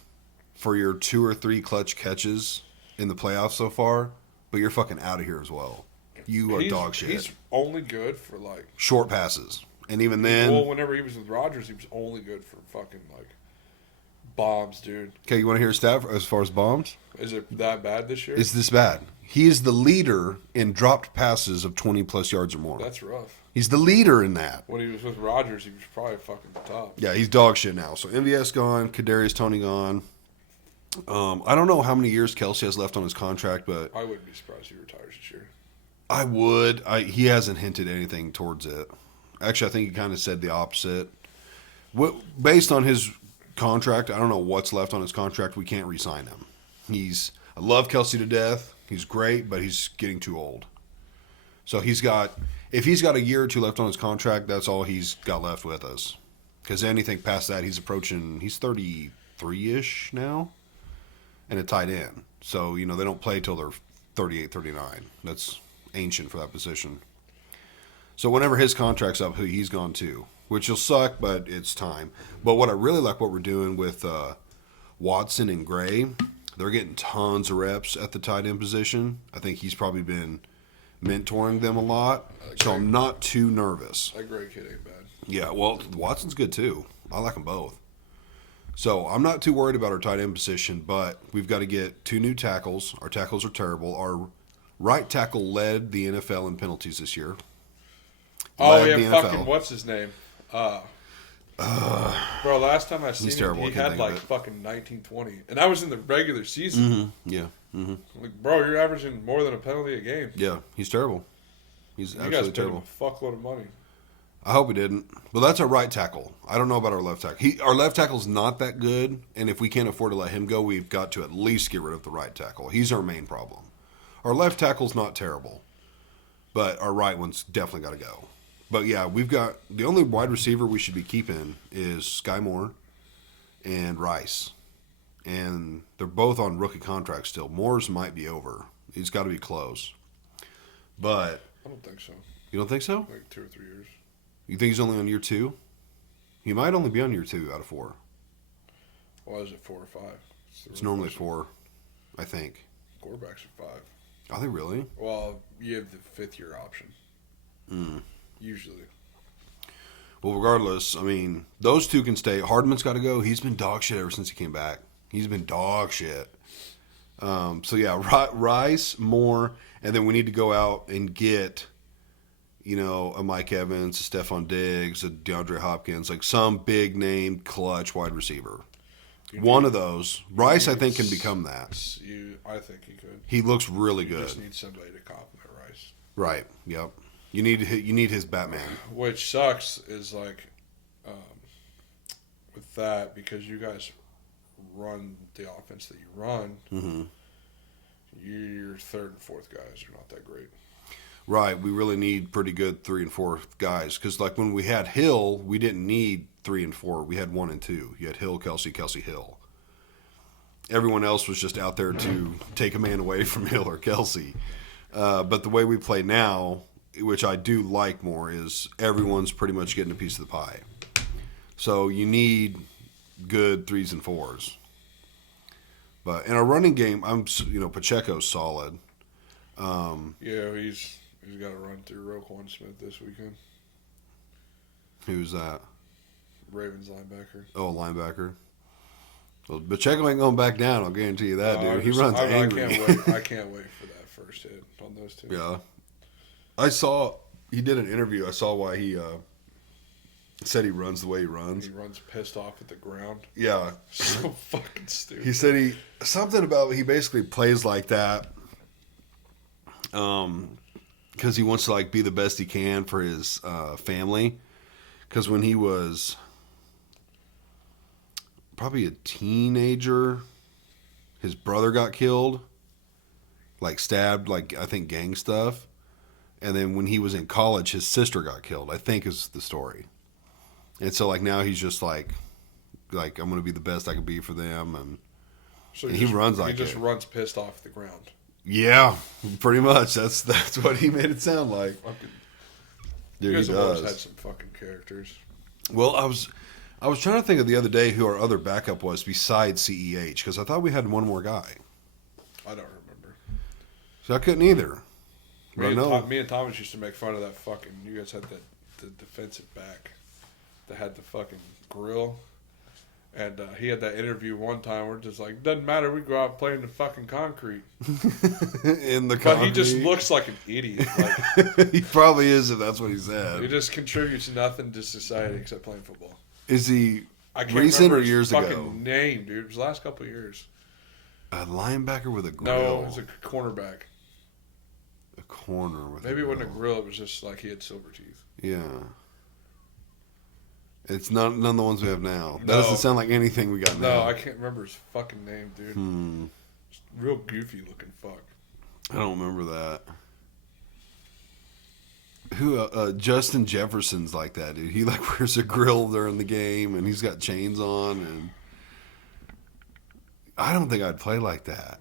for your 2 or 3 clutch catches in the playoffs so far, but you're fucking out of here as well. You are dog shit. He's only good for like... Short passes. And even then... Well, whenever he was with Rodgers, he was only good for fucking like bombs, dude. Okay, you want to hear a stat as far as bombs? Is it that bad this year? It's this bad. He is the leader in dropped passes of 20-plus yards or more. That's rough. He's the leader in that. When he was with Rodgers, he was probably fucking the top. Yeah, he's dog shit now. So MVS gone, Kadarius Toney gone. I don't know how many years Kelsey has left on his contract, but I wouldn't be surprised if he retires this year. I would. He hasn't hinted anything towards it. Actually, I think he kind of said the opposite. Based on his contract, I don't know what's left on his contract. We can't re-sign him. I love Kelsey to death. He's great, but he's getting too old. So if he's got a year or two left on his contract, that's all he's got left with us. Because anything past that, he's 33-ish now, and a tight end. So, they don't play till they're 38, 39. That's ancient for that position. So whenever his contract's up, he's gone too, which will suck, but it's time. But what I really like what we're doing with Watson and Gray, they're getting tons of reps at the tight end position. I think he's probably been mentoring them a lot, so I'm not too nervous. That Gray kid ain't bad. Yeah, well, Watson's good too. I like them both. So I'm not too worried about our tight end position, but we've got to get 2 new tackles. Our tackles are terrible. Our right tackle led the NFL in penalties this year. Oh, Led yeah, the fucking, NFL. what's his name? Bro, last time I seen him, terrible. I he can't had think of like it. fucking 1920. And that was in the regular season. Mm-hmm. Yeah. Mm-hmm. Like, bro, you're averaging more than a penalty a game. Yeah, he's terrible. He's You guys absolutely paid him terrible. a fuckload of money. I hope he didn't. Well, that's our right tackle. I don't know about our left tackle. Our left tackle's not that good, and if we can't afford to let him go, we've got to at least get rid of the right tackle. He's our main problem. Our left tackle's not terrible, but our right one's definitely got to go. But yeah, we've got the only wide receiver we should be keeping is Sky Moore and Rice, and they're both on rookie contracts still. Moore's might be over. He's got to be close. But I don't think so. you don't think so? Like 2 or 3 years. You think he's only on year 2? He might only be on year 2 out of 4. Why is it 4 or 5? It's normally 4, I think. Quarterbacks are 5. Are they really? Well, you have the 5th year option. Usually. Well, regardless, I mean, those two can stay. Hardman's got to go. He's been dog shit ever since he came back. He's been dog shit. So, yeah, Rice, Moore, and then we need to go out and get, a Mike Evans, a Stephon Diggs, a DeAndre Hopkins, like some big name clutch wide receiver. One of those. Rice, I think, can become that. I think he could. He looks really You good. just need somebody to compliment Rice. Right. Yep. You need his Batman. Which sucks is like with that, because you guys run the offense that you run. Mm-hmm. Your 3rd and 4th guys are not that great. Right. We really need pretty good 3 and 4 guys because, like, when we had Hill, we didn't need 3 and 4. We had 1 and 2. You had Hill, Kelsey, Hill. Everyone else was just out there to take a man away from Hill or Kelsey. But the way we play now, which I do like more, is everyone's pretty much getting a piece of the pie. So you need good 3s and 4s. But in our running game, Pacheco's solid. Yeah, he's got to run through Roquan Smith this weekend. Who's that? Ravens linebacker. Oh, a linebacker. Well, Pacheco ain't going back down. I'll guarantee you that, dude. He runs angry. I can't wait for that first hit on those two. Yeah. I saw he did an interview. I saw why he said he runs the way he runs. He runs pissed off at the ground. Yeah. So fucking stupid. He said he basically plays like that because he wants to, like, be the best he can for his family. Because when he was probably a teenager, his brother got killed, like stabbed, like I think gang stuff. And then when he was in college, his sister got killed, I think is the story. And so, like, now he's just like I'm going to be the best I can be for them. And so he runs like he just runs pissed off the ground. Yeah, pretty much. That's what he made it sound like. Fucking, Dude, you guys he have always does. had some fucking characters. Well, I was trying to think of the other day who our other backup was besides CEH, because I thought we had one more guy. I don't remember. So I couldn't either. Me and Thomas used to make fun of that fucking. You guys had the defensive back that had the fucking grill, and he had that interview one time where it's just like, doesn't matter, we go out and play in the fucking concrete. In the But concrete. he just looks like an idiot. Like, he probably is if that's what he said. he just contributes nothing to society except playing football. Is he I can't recent remember or his years fucking ago? name, dude. It was the last couple of years. A linebacker with a grill. No, it was a cornerback. A corner with Maybe a it grill. wasn't a grill. It was just like he had silver teeth. Yeah. It's none of the ones we have now. That No. doesn't sound like anything we got now. No, I can't remember his fucking name, dude. Just real goofy looking fuck. I don't remember that. Who? Justin Jefferson's like that, dude. He like wears a grill during the game, and he's got chains on, and I don't think I'd play like that.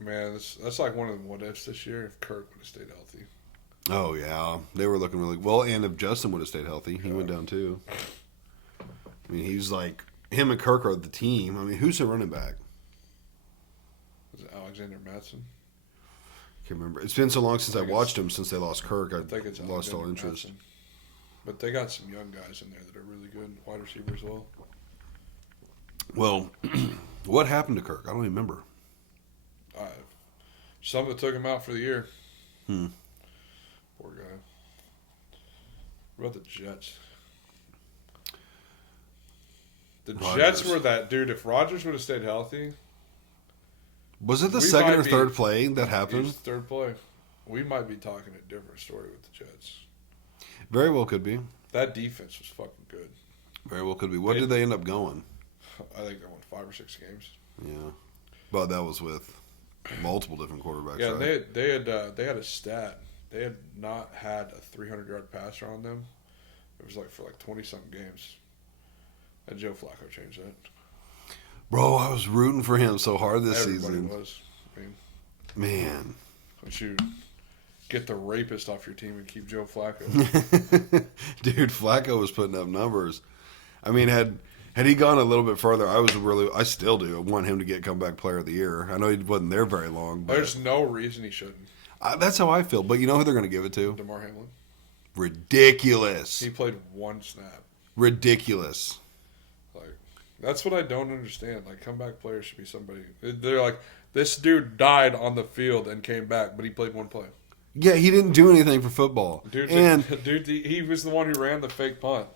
Man, that's like one of the what ifs this year if Kirk would have stayed healthy. Oh yeah, they were looking really well, and if Justin would have stayed healthy, he went down too. I mean, he's like him and Kirk are the team. I mean, who's the running back? Was it Alexander Mattson? Can't remember. It's been so long since I watched him since they lost Kirk. I think it's lost all Alexander interest. Mattson. But they got some young guys in there that are really good, wide receivers as well. Well, what happened to Kirk? I don't even remember. Some that took him out for the year. Poor guy. What about the Jets? The Rodgers. Jets were that dude. If Rodgers would have stayed healthy, Was it the we second might or be- third play that it was happened? the third play. We might be talking a different story with the Jets. Very well could be. That defense was fucking good. Very well could be. What did they end up going? I think they won 5 or 6 games. Yeah. But that was with multiple different quarterbacks, Yeah, right? they had a stat. They had not had a 300-yard passer on them. It was like for like 20-something games. And Joe Flacco changed that. Bro, I was rooting for him so hard this Everybody season. was. I mean, Man. once you get the rapist off your team and keep Joe Flacco. Dude, Flacco was putting up numbers. I mean, had he gone a little bit further, I still do. I want him to get comeback player of the year. I know he wasn't there very long, but There's no reason he shouldn't. that's how I feel. But you know who they're going to give it to? DeMar Hamlin. Ridiculous. He played 1 snap. Ridiculous. Like, that's what I don't understand. Like, comeback players should be somebody. They're like, this dude died on the field and came back, but he played 1 play. Yeah, he didn't do anything for football. Dude, he was the one who ran the fake punt.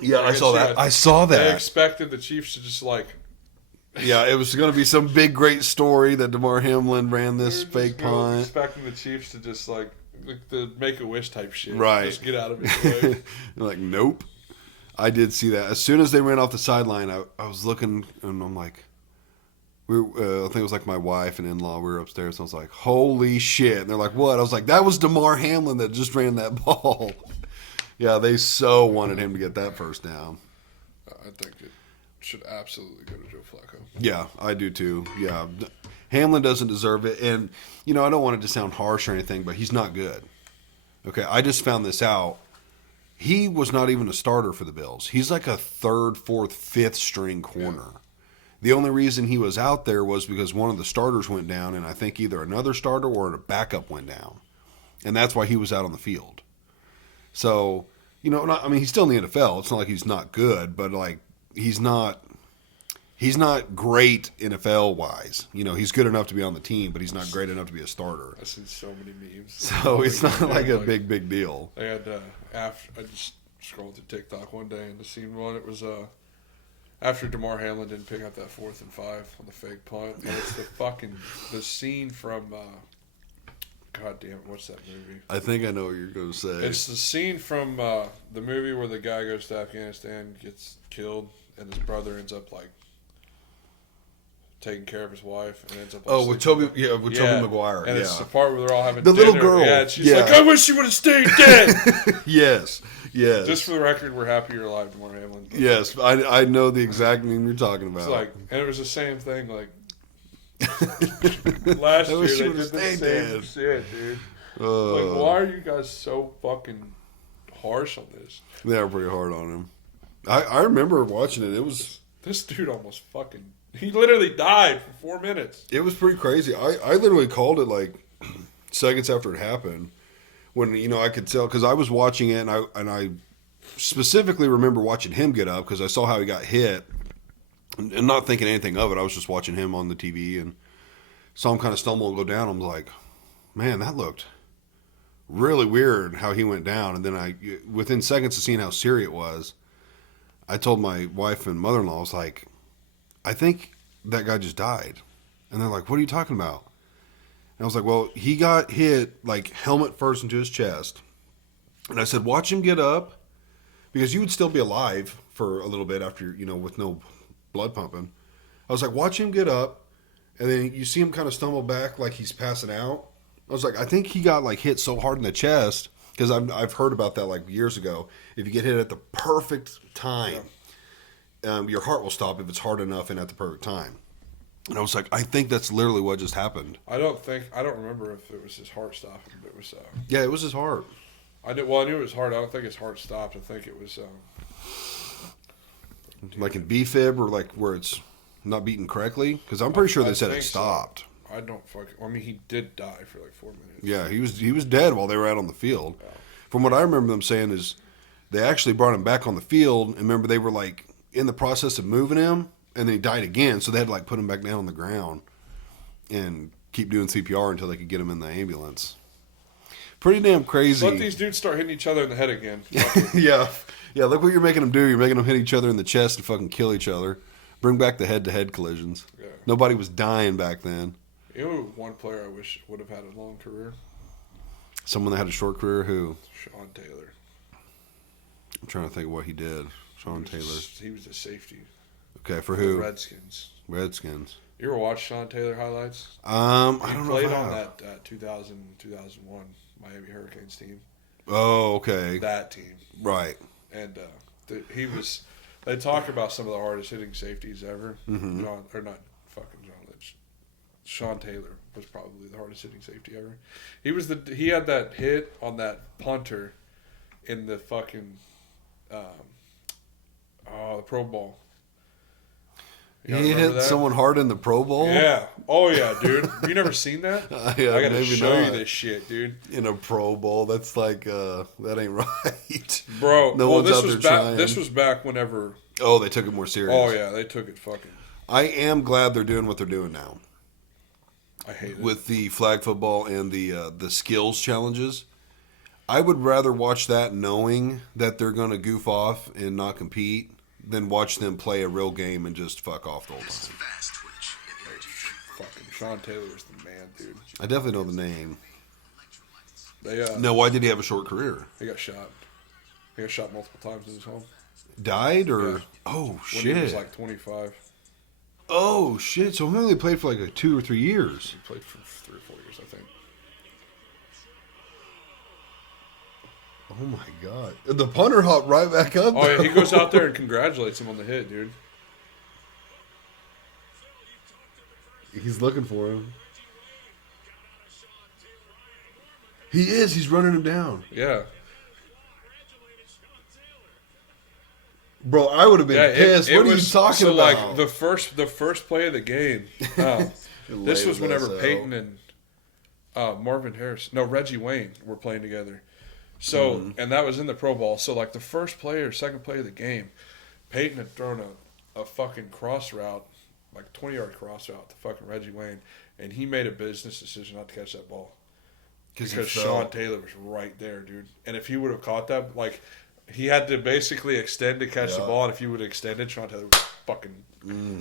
Yeah, I saw that. I saw They that. expected the Chiefs to just like. Yeah, it was going to be some big, great story that DeMar Hamlin ran this fake punt. Expecting the Chiefs to just like the Make-A-Wish type shit. Right. Just get out of his way. Like, nope. I did see that. As soon as they ran off the sideline, I was looking, and I'm like, I think it was like my wife and in-law. We were upstairs, and I was like, holy shit. And they're like, what? I was like, that was DeMar Hamlin that just ran that ball. Yeah, they so wanted him to get that first down. I think it should absolutely go to Joe Flacco. Yeah, I do too. Yeah. Hamlin doesn't deserve it. And, you know, I don't want it to sound harsh or anything, but he's not good. Okay, I just found this out. He was not even a starter for the Bills. He's like a 3rd, 4th, 5th string corner. Yeah. The only reason he was out there was because one of the starters went down, and I think either another starter or a backup went down. And that's why he was out on the field. So, you know, I mean, he's still in the NFL. It's not like he's not good, but like he's not great NFL wise. You know, he's good enough to be on the team, but he's not great enough to be a starter. I've seen so many memes. So it's not like a big deal. They had I just scrolled through TikTok one day and the seen one. It was after DeMar Hamlin didn't pick up that 4th and 5 on the fake punt, and it's the scene from. God damn it, what's that movie? I think I know what you're going to say. It's the scene from the movie where the guy goes to Afghanistan, gets killed, and his brother ends up like taking care of his wife and ends up. With Toby Maguire. And it's the part where they're all having the dinner. little girl. Yeah, and she's like, I wish she would have stayed dead. Yes. Just for the record, we're happy you're alive, DeMar Hamlin. Yes, I know the exact meme you're talking about. It's like, and it was the same thing, like. Last year they did the same shit, dude. Like, why are you guys so fucking harsh on this? They were pretty hard on him. I remember watching it. It was this dude almost fucking. He literally died for 4 minutes. It was pretty crazy. I literally called it like seconds after it happened, when I could tell because I was watching it and I specifically remember watching him get up because I saw how he got hit. And not thinking anything of it. I was just watching him on the TV and saw him kind of stumble and go down. I'm like, man, that looked really weird how he went down. And then within seconds of seeing how serious it was, I told my wife and mother-in-law, I was like, I think that guy just died. And they're like, what are you talking about? And I was like, well, he got hit like helmet first into his chest. And I said, watch him get up because you would still be alive for a little bit after, with no blood pumping. I was like, watch him get up, and then you see him kind of stumble back like he's passing out. I was like, I think he got like hit so hard in the chest because I've heard about that like years ago. If you get hit at the perfect time, your heart will stop if it's hard enough and at the perfect time. And I was like, I think that's literally what just happened. I don't remember if it was his heart stopping, but it was. Yeah, it was his heart. I knew it was heart. I don't think his heart stopped. I think it was. Like in B-fib or like where it's not beating correctly? Because I'm pretty sure they said it stopped. So. I don't fucking... I mean, he did die for like 4 minutes. Yeah, he was dead while they were out on the field. Yeah. From what I remember them saying is they actually brought him back on the field. And remember, they were like in the process of moving him, and then he died again. So they had to like put him back down on the ground and keep doing CPR until they could get him in the ambulance. Pretty damn crazy. Let these dudes start hitting each other in the head again. Yeah. Yeah, look what you're making them do. You're making them hit each other in the chest and fucking kill each other. Bring back the head-to-head collisions. Yeah. Nobody was dying back then. You know, one player I wish would have had a long career. Someone that had a short career, who? Sean Taylor. I'm trying to think of what he did. Sean Taylor. He was a safety. Okay, for The who? Redskins. Redskins. You ever watch Sean Taylor highlights? I don't He know. played If I on have. that 2001 Miami Hurricanes team. Oh, okay. That team. Right. And he was. They talk about some of the hardest hitting safeties ever. Mhm. Sean Taylor was probably the hardest hitting safety ever. He had that hit on that punter in the fucking the Pro Bowl. You He remember hit that? someone hard in the Pro Bowl? Yeah. Oh yeah, dude. You never seen that? Yeah, I gotta maybe show you not. this shit, dude. In a Pro Bowl. That's like, that ain't right. Bro, No well, one's this out was there back. trying. This was back whenever. Oh, they took it more serious. Oh yeah, they took it fucking. I am glad they're doing what they're doing now. I hate it. With the flag football and the skills challenges. I would rather watch that knowing that they're going to goof off and not compete than watch them play a real game and just fuck off the whole time. Fucking Sean Taylor's the man, dude. I definitely know the name. They No, why did he have a short career? He got shot. He got shot multiple times in his home. Died or? Yeah. Oh, When shit. he was like 25. Oh, shit. So he only played for like 2 or 3 years. He played for 3 or 4 years, I think. Oh, my God. The punter hopped right back up. Oh yeah, he goes out there and congratulates him on the hit, dude. He's looking for him. He is. He's running him down. Yeah. Bro, I would have been pissed. What are you talking about? Like the first play of the game. This was whenever Peyton and Marvin Harris, no, Reggie Wayne were playing together. So and that was in the Pro Bowl. So like the first play or second play of the game, Peyton had thrown a fucking cross route, like 20-yard cross route to fucking Reggie Wayne, and he made a business decision not to catch that ball because Sean Taylor was right there, dude. And if he would have caught that, like. He had to basically extend to catch the ball, and if he would have extended, Sean Taylor would fucking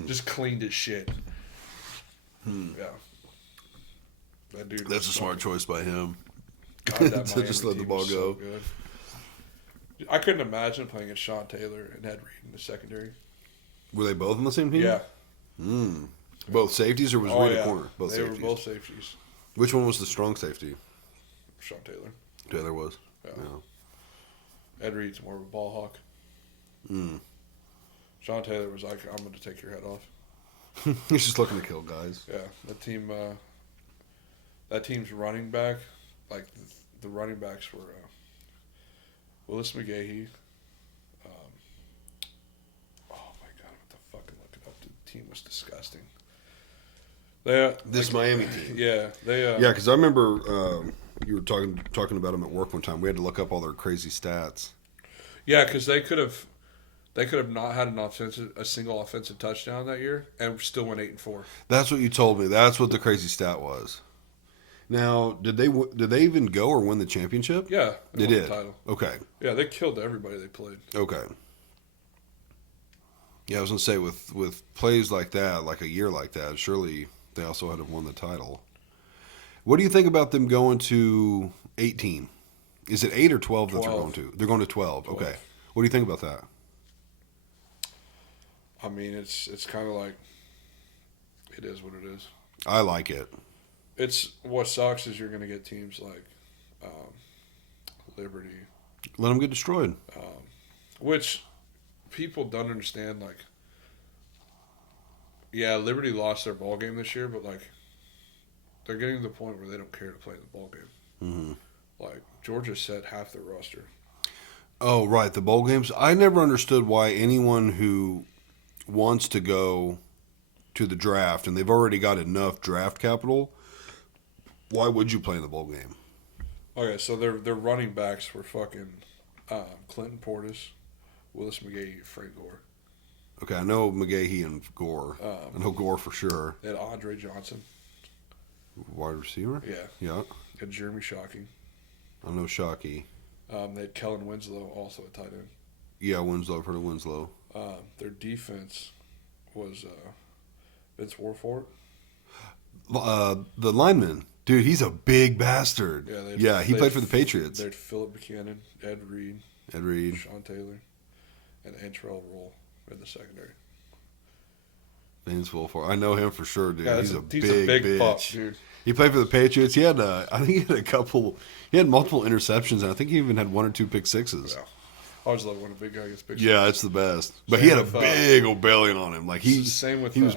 just cleaned his shit. Yeah. That dude. That's a smart choice by him. God, that to Miami just let the team ball was go. so good. I couldn't imagine playing against Sean Taylor and Ed Reed in the secondary. Were they both on the same team? Yeah. Both safeties, or was Reed a corner? Both they safeties. were both safeties. Which one was the strong safety? Sean Taylor. Taylor was. Yeah. Yeah. Ed Reed's more of a ball hawk. Sean Taylor was like, I'm going to take your head off. He's just looking to kill guys. Yeah, that team's running back, like the running backs were Willis McGahee. Oh my God, what the fucking look it up? The team was disgusting. This Miami team. Yeah, Yeah, because I remember you were talking about them at work one time. We had to look up all their crazy stats. Yeah, because they could have not had a single offensive touchdown that year and still went 8-4. That's what you told me. That's what the crazy stat was. Now, did they even go or win the championship? Yeah, they won did. the title. Okay. Yeah, they killed everybody they played. Okay. Yeah, I was gonna say with plays like that, like a year like that, surely they also had to have won the title. What do you think about them going to 18? Is it 8 or 12 that they're going to? They're going to 12. Okay. What do you think about that? I mean, it's kind of like it is what it is. I like it. It's what sucks is you're going to get teams like Liberty, Let them get destroyed. which people don't understand. Like, yeah, Liberty lost their ball game this year, but like they're getting to the point where they don't care to play the ball game. Mm-hmm. Like Georgia set half their roster. Oh, right, the bowl games. I never understood why anyone who wants to go to the draft and they've already got enough draft capital, why would you play in the bowl game? Okay, so their running backs were fucking Clinton Portis, Willis McGahee, Frank Gore. Okay, I know McGahee and Gore. I know Gore for sure. They had Andre Johnson. Wide receiver? Yeah. Yeah. They had Jeremy Shockey. I know Shockey. They had Kellen Winslow, also a tight end. Yeah, Winslow. I've heard of Winslow. Their defense was Vince Warford. The lineman. Dude, he's a big bastard. He played for the Patriots. They had Philip Buchanan, Ed Reed, Sean Taylor, and Antrell Roll in the secondary. Vince Wilfork. I know him for sure, dude. Yeah, he's a big bitch. pup, dude. He played for the Patriots. I think he had multiple interceptions, and I think he even had 1 or 2 pick sixes. Yeah. I always love when a big guy gets pick sixes. Yeah, it's the best. But he had a big old belly on him. Like he was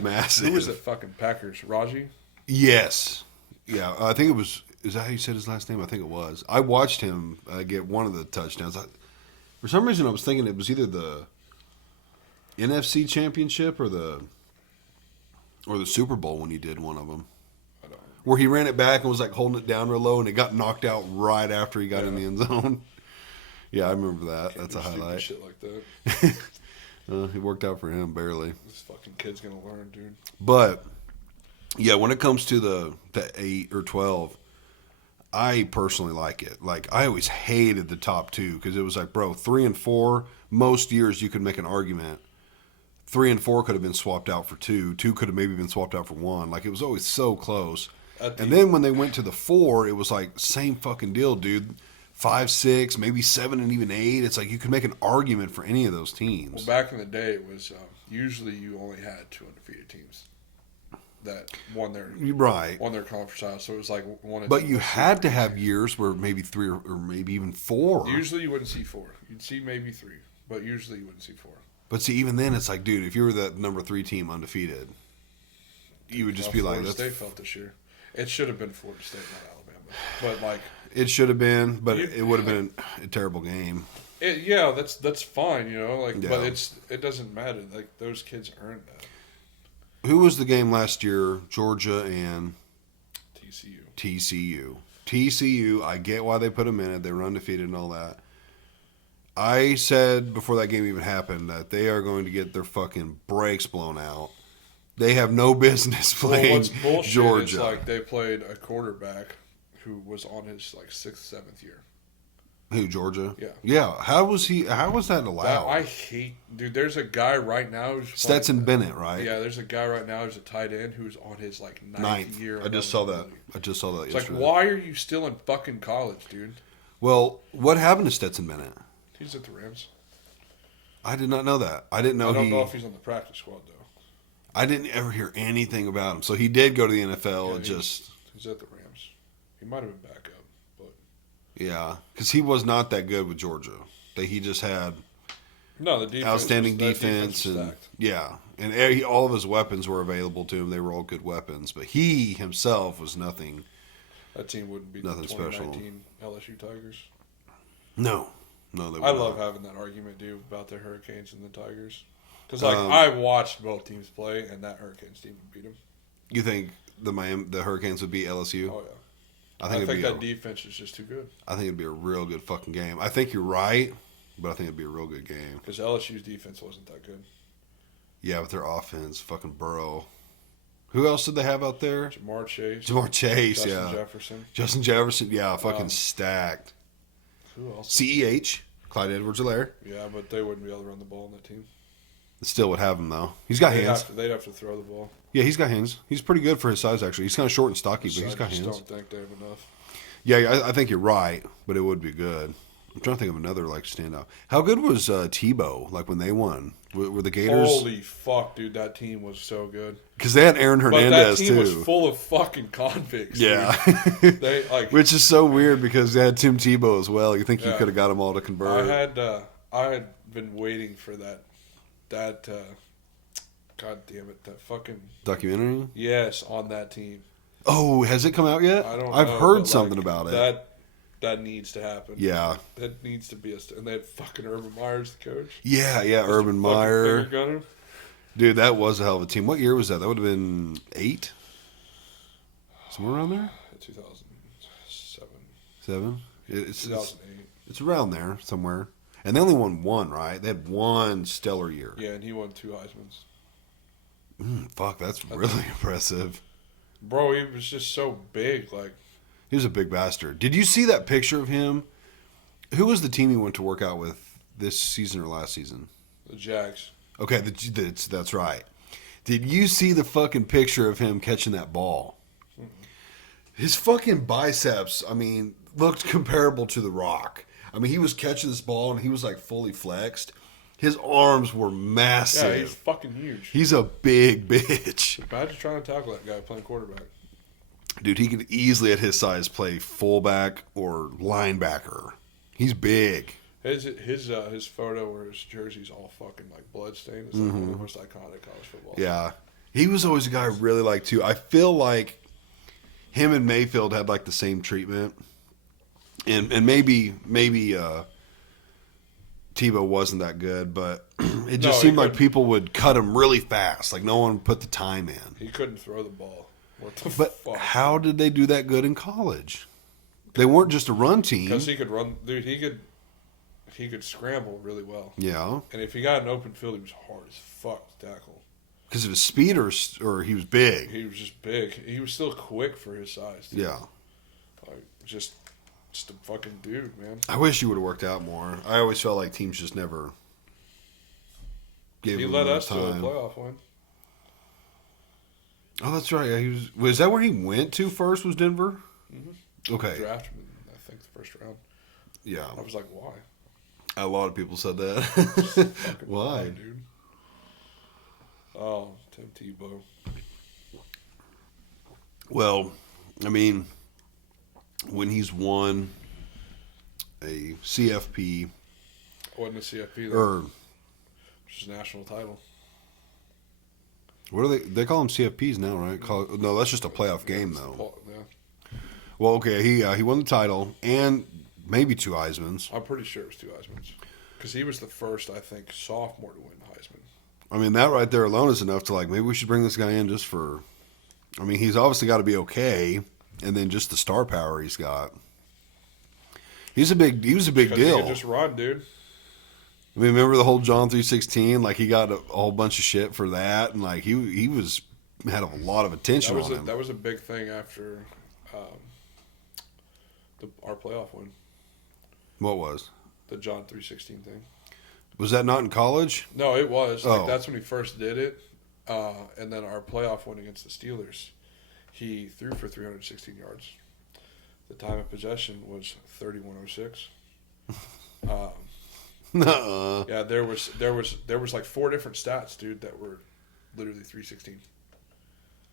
massive. Who was it? Fucking Packers, Raji. Yes. Yeah, I think it was. Is that how you said his last name? I think it was. I watched him get one of the touchdowns. For some reason, I was thinking it was either the NFC Championship or the Super Bowl when he did one of them. I don't know. Where he ran it back and was like holding it down real low, and it got knocked out right after he got in the end zone. Yeah, I remember that. That's a highlight. Shit like that. It worked out for him barely. This fucking kid's gonna learn, dude. But yeah, when it comes to the 8 or 12, I personally like it. Like I always hated the top 2 because it was like, bro, 3 and 4. Most years you could make an argument. 3 and 4 could have been swapped out for 2. 2 could have maybe been swapped out for 1. Like it was always so close. And then when they went to the 4, it was like same fucking deal, dude. 5, 6, maybe 7, and even 8. It's like you could make an argument for any of those teams. Well, back in the day, it was usually you only had 2 undefeated teams that won their conference title. So it was like one. But you had to have years where maybe 3 or maybe even 4. Usually you wouldn't see 4. You'd see maybe 3, but usually you wouldn't see 4. But see, even then, it's like, dude, if you were that number 3 team undefeated, you would just be like, Florida State felt this year. It should have been Florida State, not Alabama. But like. It should have been, but it would have been a terrible game. Yeah, that's fine, you know. Like, but it doesn't matter. Like those kids earned that. Who was the game last year? Georgia and TCU. TCU. I get why they put them in it. They were undefeated and all that. I said before that game even happened that they are going to get their fucking brakes blown out. They have no business playing what's bullshit Georgia. Is like they played a quarterback who was on his like 6th, 7th year. Who, Georgia? Yeah. Yeah. How was that allowed? I hate, dude. There's a guy right now who's Stetson Bennett, right? Yeah, there's a guy right now who's a tight end who's on his like 9th year. I just saw that. It's yesterday. like, why are you still in fucking college, dude? Well, what happened to Stetson Bennett? He's at the Rams. I did not know that. I didn't know I don't know if he's on the practice squad though. I didn't ever hear anything about him. So he did go to the NFL. Yeah, he's at the Rams. He might have been back up, but yeah, because he was not that good with Georgia. He just had the defense outstanding defense and stacked. Yeah, and all of his weapons were available to him. They were all good weapons, but he himself was nothing. That team wouldn't be nothing the 2019 LSU Tigers. No, they would I love having that argument, dude, about the Hurricanes and the Tigers. Because I watched both teams play, and that Hurricanes team would beat them. You think the Hurricanes would beat LSU? Oh yeah. I think that defense is just too good. I think it'd be a real good fucking game. I think you're right, but I think it'd be a real good game. Because LSU's defense wasn't that good. Yeah, with their offense, fucking Burrow. Who else did they have out there? Jamar Chase, Justin Jefferson, yeah, fucking stacked. Who else? CEH, Clyde Edwards-Helaire. Yeah, but they wouldn't be able to run the ball on that team. Still would have him, though. He's got hands. They'd have to throw the ball. Yeah, he's got hands. He's pretty good for his size, actually. He's kind of short and stocky, but he's got hands. I just don't think they have enough. Yeah, I think you're right, but it would be good. I'm trying to think of another, like, standout. How good was Tebow, like, when they won? Were the Gators? Holy fuck, dude, that team was so good. Because they had Aaron Hernandez, too. But that team was full of fucking convicts. Yeah. They, like, which is so weird because they had Tim Tebow as well. You think you could have got them all to convert. I had been waiting for that God damn it, that fucking documentary? Yes, on that team. Oh, has it come out yet? I don't know. I've heard something about it. That needs to happen. Yeah. That needs to be and they had fucking Urban Meyer's the coach. Yeah, Urban Meyer. Finger gunner. Dude, that was a hell of a team. What year was that? That would have been 8? Somewhere around there? 2007. 7? It's 2008. It's around there somewhere. And they only won 1, right? They had 1 stellar year. Yeah, and he won 2 Heismans. Fuck, that's really impressive. Bro, he was just so big. Like, he was a big bastard. Did you see that picture of him? Who was the team he went to work out with this season or last season? The Jags. Okay, that's right. Did you see the fucking picture of him catching that ball? His fucking biceps, I mean, looked comparable to The Rock. I mean, he was catching this ball and he was like fully flexed. His arms were massive. Yeah, he's fucking huge. He's a big bitch. Imagine trying to tackle that guy playing quarterback. Dude, he could easily at his size play fullback or linebacker. He's big. His photo or his jersey's all fucking like bloodstained. It's like one of the most iconic college football. Yeah. He was always a guy I really liked too. I feel like him and Mayfield had like the same treatment. And maybe Tebow wasn't that good, but it just seemed like people would cut him really fast. Like no one put the time in. He couldn't throw the ball. What the But fuck? how did they do that good in college? They weren't just a run team. Because he could run, dude. He could scramble really well. Yeah. And if he got an open field, he was hard as fuck to tackle. Because of his speed or he was big. He was just big. He was still quick for his size. Too. Yeah. Like just a fucking dude, man. I wish he would have worked out more. I always felt like teams just never gave him He led enough us time. to a playoff win. Oh, that's right. Yeah, was that where he went to first? Was Denver? Mm-hmm. Okay. Drafted him in, I think, the first round. Yeah. I was like, why? A lot of people said that. Why? Dude? Oh, Tim Tebow. Well, I mean, when he's won a CFP Wasn't a CFP though, or which is a national title. what are they call them CFPs now, right? No, that's just a playoff game though. Yeah. Well, okay, he won the title and maybe 2 Heismans. I'm pretty sure it was 2 Heismans. Because he was the first, I think, sophomore to win Heisman. I mean, that right there alone is enough to like, maybe we should bring this guy in just for. I mean, he's obviously got to be okay, and then just the star power he's got. He was a big deal. He could just run, dude. I mean, remember the whole John 3:16? Like he got a whole bunch of shit for that, and like he had a lot of attention on him. That was a big thing after our playoff win. What was? The John 3:16 thing. Was that not in college? No, it was. Oh. Like, that's when he first did it. And then our playoff win against the Steelers, he threw for 316 yards. The time of possession was 31:06. Nuh-uh. Yeah, there was like 4 different stats, dude, that were literally 316.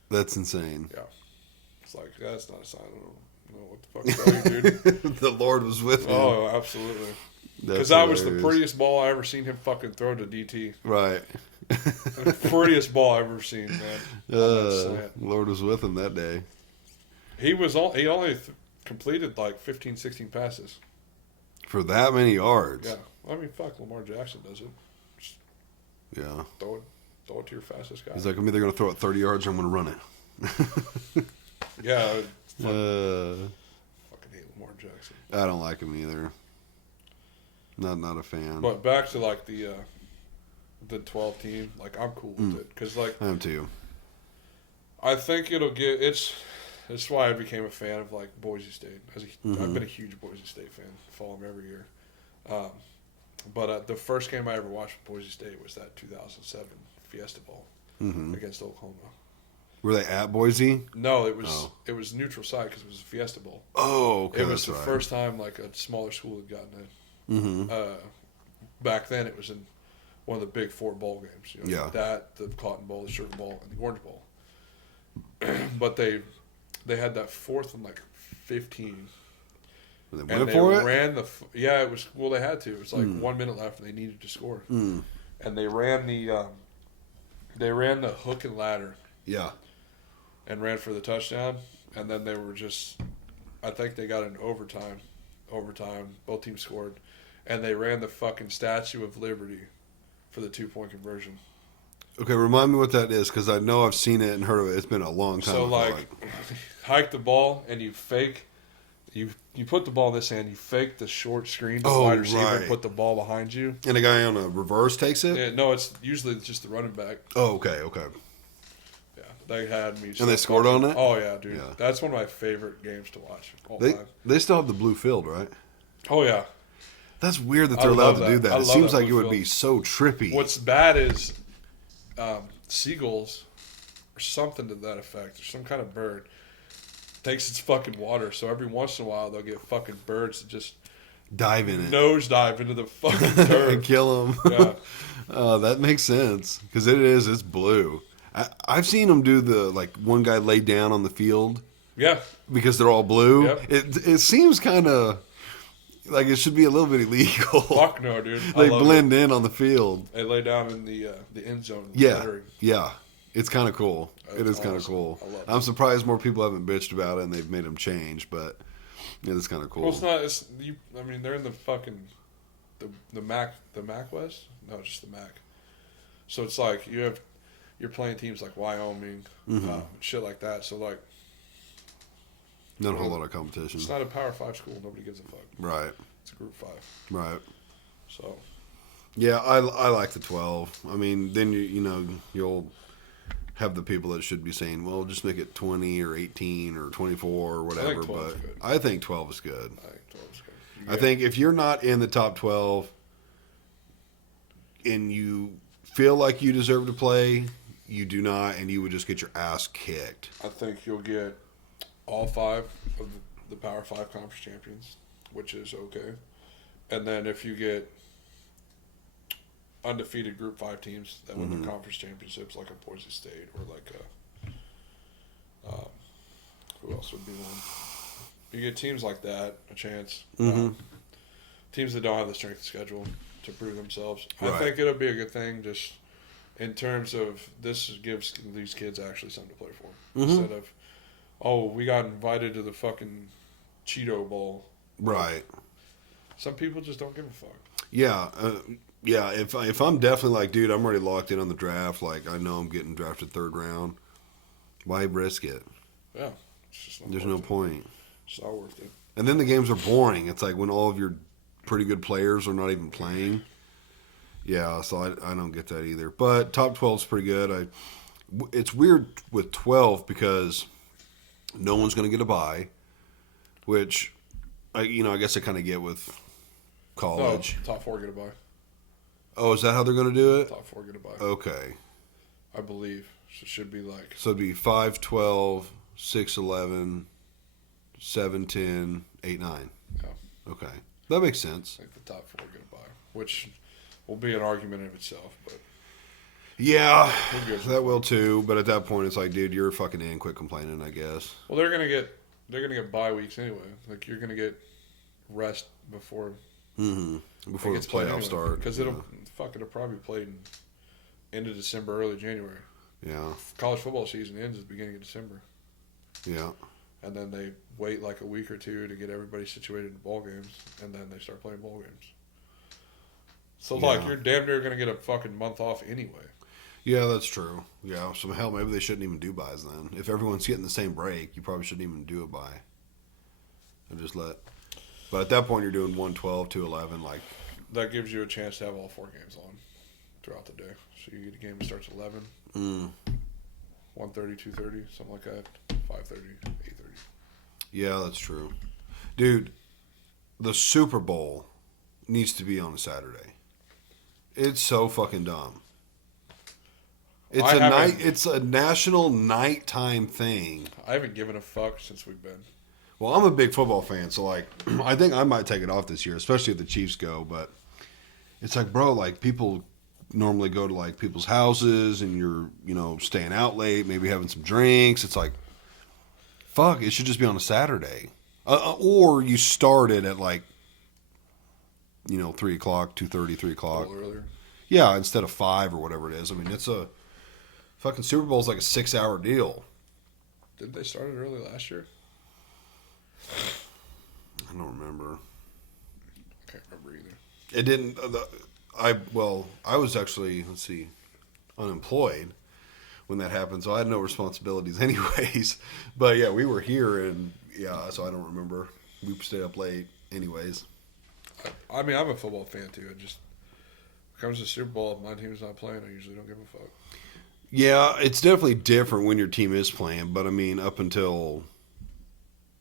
That's insane. Yeah, it's like that's not a sign. I don't know what the fuck's wrong, dude. The Lord was with him. Oh, absolutely. That's Because that was the hilarious. prettiest ball I ever seen him fucking throw to DT. Right. The prettiest ball I've ever seen, man. On that slant. Lord was with him that day. He only completed like 15, 16 passes. For that many yards. Yeah. I mean, fuck, Lamar Jackson does it. Just Yeah. throw it to your fastest guy. He's like, I'm either going to throw it 30 yards or I'm going to run it. Yeah. Fucking hate Lamar Jackson. I don't like him either. Not a fan. But back to like the 12 team, like I'm cool with it because like I am too. I think it'll get That's why I became a fan of like Boise State. I've been a huge Boise State fan. Follow them every year. But the first game I ever watched with Boise State was that 2007 Fiesta Bowl against Oklahoma. Were they at Boise? No, it was neutral site because it was a Fiesta Bowl. Oh, okay. It was the right. first time like a smaller school had gotten it. Mm-hmm. Back then, it was in one of the big 4 bowl games. You know, Yeah. That, the Cotton Bowl, the Sugar Bowl, and the Orange Bowl. But they had that 4th and like 15. And And they they went for it? ran it was, well, they had to. It was like 1 minute left and they needed to score. Mm. And they ran the hook and ladder Yeah. and ran for the touchdown. And then they were I think they got an overtime. Both teams scored. And they ran the fucking Statue of Liberty for the 2-point conversion. Okay, remind me what that is, because I know I've seen it and heard of it. It's been a long time. So, ago, like, hike the ball and you fake. You put the ball in this hand, you fake the short screen to the wide receiver and put the ball behind you. And a guy on a reverse takes it? Yeah, no, it's usually just the running back. Oh, okay. Yeah, they had me. And they scored on it? Oh, yeah, dude. Yeah. That's one of my favorite games to watch all time. They still have the blue field, right? Oh, yeah. That's weird that they're I allowed love to do that. that. I It love seems that like it would with be so trippy. What's bad is seagulls or something to that effect, or some kind of bird takes its fucking water. So every once in a while they'll get fucking birds that just Dive in it. nosedive into the fucking turf. And kill them. Yeah. That makes sense because it's blue. I've seen them do one guy lay down on the field. Yeah. Because they're all blue. Yep. It seems kind of like it should be a little bit illegal. Fuck no, dude. They blend in on the field. They lay down in the end zone. Yeah, Littering. yeah. It's kind of cool. That's It is kind of awesome. cool. I love I'm it. surprised more people haven't bitched about it and they've made them change, but it's kind of cool. Well, it's not. I mean, they're in the fucking the Mac West. No, just the Mac. So it's like you're playing teams like Wyoming, shit like that. So like, Not a whole lot of competition. it's not a Power 5 school. Nobody gives a fuck. Right, It's a Group 5. right. So Yeah, I like the 12. I mean, then you'll have the people that should be saying, well, just make it 20 or 18 or 24 or whatever. 12 is But good. I think 12 is good. I think 12 is good. I think if you're not in the top 12 and you feel like you deserve to play, you do not, and you would just get your ass kicked. I think you'll get all 5 of the Power 5 conference champions, which is okay. And then if you get undefeated Group 5 teams that win the conference championships, like a Boise State or like a who else would be one? You get teams like that a chance. Teams that don't have the strength of schedule to prove themselves. Right. I think it'll be a good thing, just in terms of this gives these kids actually something to play for instead of, oh, we got invited to the fucking Cheeto Bowl. Right. Some people just don't give a fuck. Yeah. Yeah. If I'm definitely like, dude, I'm already locked in on the draft. Like, I know I'm getting drafted 3rd round. Why risk it? Yeah. It's just not There's worth no it. point. It's not worth it. And then the games are boring. It's like when all of your pretty good players are not even playing. Yeah, so I don't get that either. But top 12 is pretty good. It's weird with 12 because no one's going to get a bye, which I guess I kind of get with college. No, top 4 get a bye. Oh, is that how they're going to do it? Top 4 get a bye. Okay. I believe. So it should be like. So it'd be 5, 12, 6, 11, 7, 10, 8, 9. Yeah. Okay. That makes sense. I think the top 4 get a bye, which will be an argument in itself. But Yeah, Who gives a that will too. But at that point, it's like, dude, you're fucking in. Quit complaining, I guess. well, they're gonna get bye weeks anyway. Like you're gonna get rest before Before the gets played playoffs anyway. start. Because it'll probably be played in end of December, early January. Yeah, College football season ends at the beginning of December, yeah. and then they wait like a week or two to get everybody situated in ball games, and then they start playing ball games. So like Yeah. you're damn near gonna get a fucking month off anyway. Yeah, that's true. Yeah, so hell, maybe they shouldn't even do buys then. If everyone's getting the same break, you probably shouldn't even do a buy. And just let. But at that point, you're doing 112, 211, like. That gives you a chance to have all 4 games on throughout the day. So you get a game that starts at 11, 1:30, 2:30, something like that, 5:30, 8:30. Yeah, that's true. Dude, the Super Bowl needs to be on a Saturday. It's so fucking dumb. It's a national nighttime thing. I haven't given a fuck since we've been. Well, I'm a big football fan, so like I think I might take it off this year, especially if the Chiefs go, but it's like, bro, like people normally go to like people's houses and you're, staying out late, maybe having some drinks. It's like, fuck, it should just be on a Saturday. Or you start it at like, 3 o'clock, 2:30, 3 A o'clock. little earlier. Yeah, instead of 5 or whatever it is. I mean, it's a fucking Super Bowl is like a 6-hour deal. Didn't they start it early last year? I don't remember. I can't remember either. It didn't. I was actually, unemployed when that happened, so I had no responsibilities anyways. But yeah, we were here, and yeah, so I don't remember. We stayed up late anyways. I mean, I'm a football fan too. It just when it comes to Super Bowl, if my team's not playing, I usually don't give a fuck. Yeah, it's definitely different when your team is playing, but I mean, up until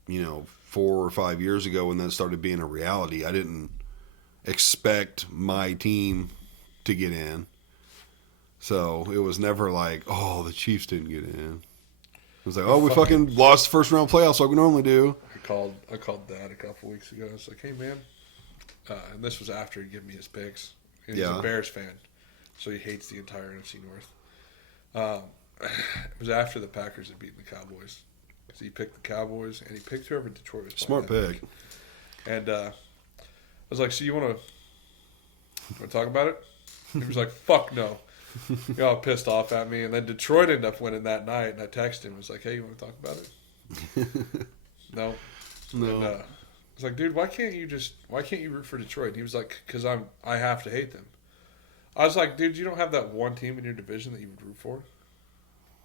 4 or 5 years ago when that started being a reality, I didn't expect my team to get in. So it was never like, oh, the Chiefs didn't get in. It was like, oh, we fucking lost the first round playoffs like we normally do. I called Dad a couple weeks ago. I was like, hey, man. And this was after he'd given me his picks. And he's a Bears fan, so he hates the entire NFC North. It was after the Packers had beaten the Cowboys. So he picked the Cowboys, and he picked whoever Detroit was playing. Smart pick. And I was like, so you want to talk about it? He was like, fuck no. He got all pissed off at me. And then Detroit ended up winning that night, and I texted him. I was like, hey, you want to talk about it? No. And, I was like, dude, why can't you root for Detroit? And he was like, because I have to hate them. I was like, dude, you don't have that one team in your division that you would root for?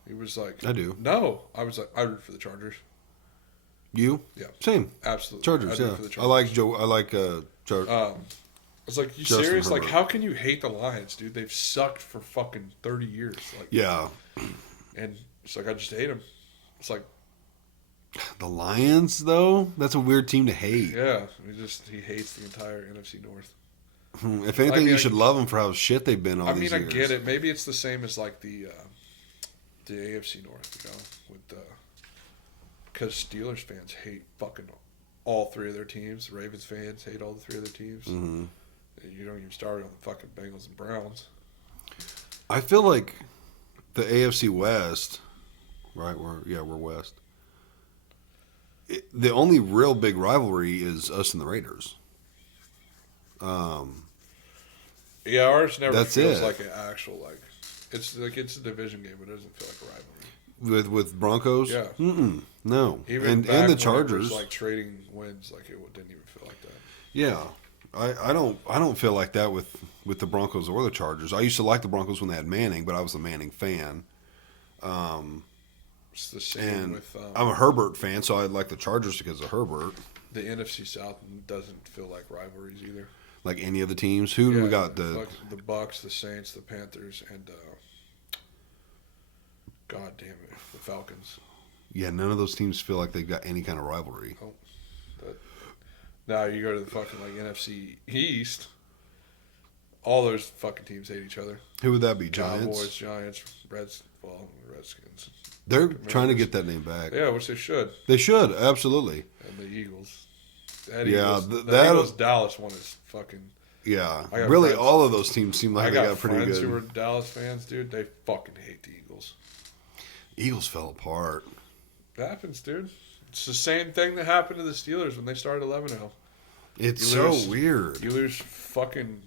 He was like, I do. No. I was like, I root for the Chargers. You? Yeah. Same. Absolutely. Chargers, yeah. Chargers. I like Joe. I like Chargers. I was like, you Justin serious? Herbert. Like, how can you hate the Lions, dude? They've sucked for fucking 30 years. Like, yeah. And it's like, I just hate them. It's like, the Lions, though? That's a weird team to hate. yeah. He hates the entire NFC North. If anything, you should love them for how shit they've been all these years. I get it. Maybe it's the same as like the AFC North, you know, with because Steelers fans hate fucking all three of their teams. The Ravens fans hate all the three of their teams. Mm-hmm. And you don't even start on the fucking Bengals and Browns. I feel like the AFC West, right? We're West. The only real big rivalry is us and the Raiders. Yeah, ours never feels it. like an actual it's a division game. It doesn't feel like a rivalry. With Broncos, Yeah. No, Even and back the when it Chargers, was like trading wins, like it didn't even feel like that. yeah. I don't feel like that with the Broncos or the Chargers. I used to like the Broncos when they had Manning, but I was a Manning fan. It's the same with. I'm a Herbert fan, so I like the Chargers because of Herbert. The NFC South doesn't feel like rivalries either. Like any of the teams, who do we got? The Bucks, the Saints, the Panthers, and God damn it, the Falcons. Yeah, none of those teams feel like they've got any kind of rivalry. Oh, now you go to the fucking NFC East. All those fucking teams hate each other. Who would that be? Giants, Cowboys, Giants, Redskins. They're trying to get that name back. Yeah, which they should. They should, absolutely. And the Eagles. Eagles, Dallas one is fucking. Yeah, really, friends. all of those teams seem like they got pretty friends good. Who are Dallas fans, dude. They fucking hate the Eagles. Eagles fell apart. It happens, dude. It's the same thing that happened to the Steelers when they started 11-0. It's so weird. You lose fucking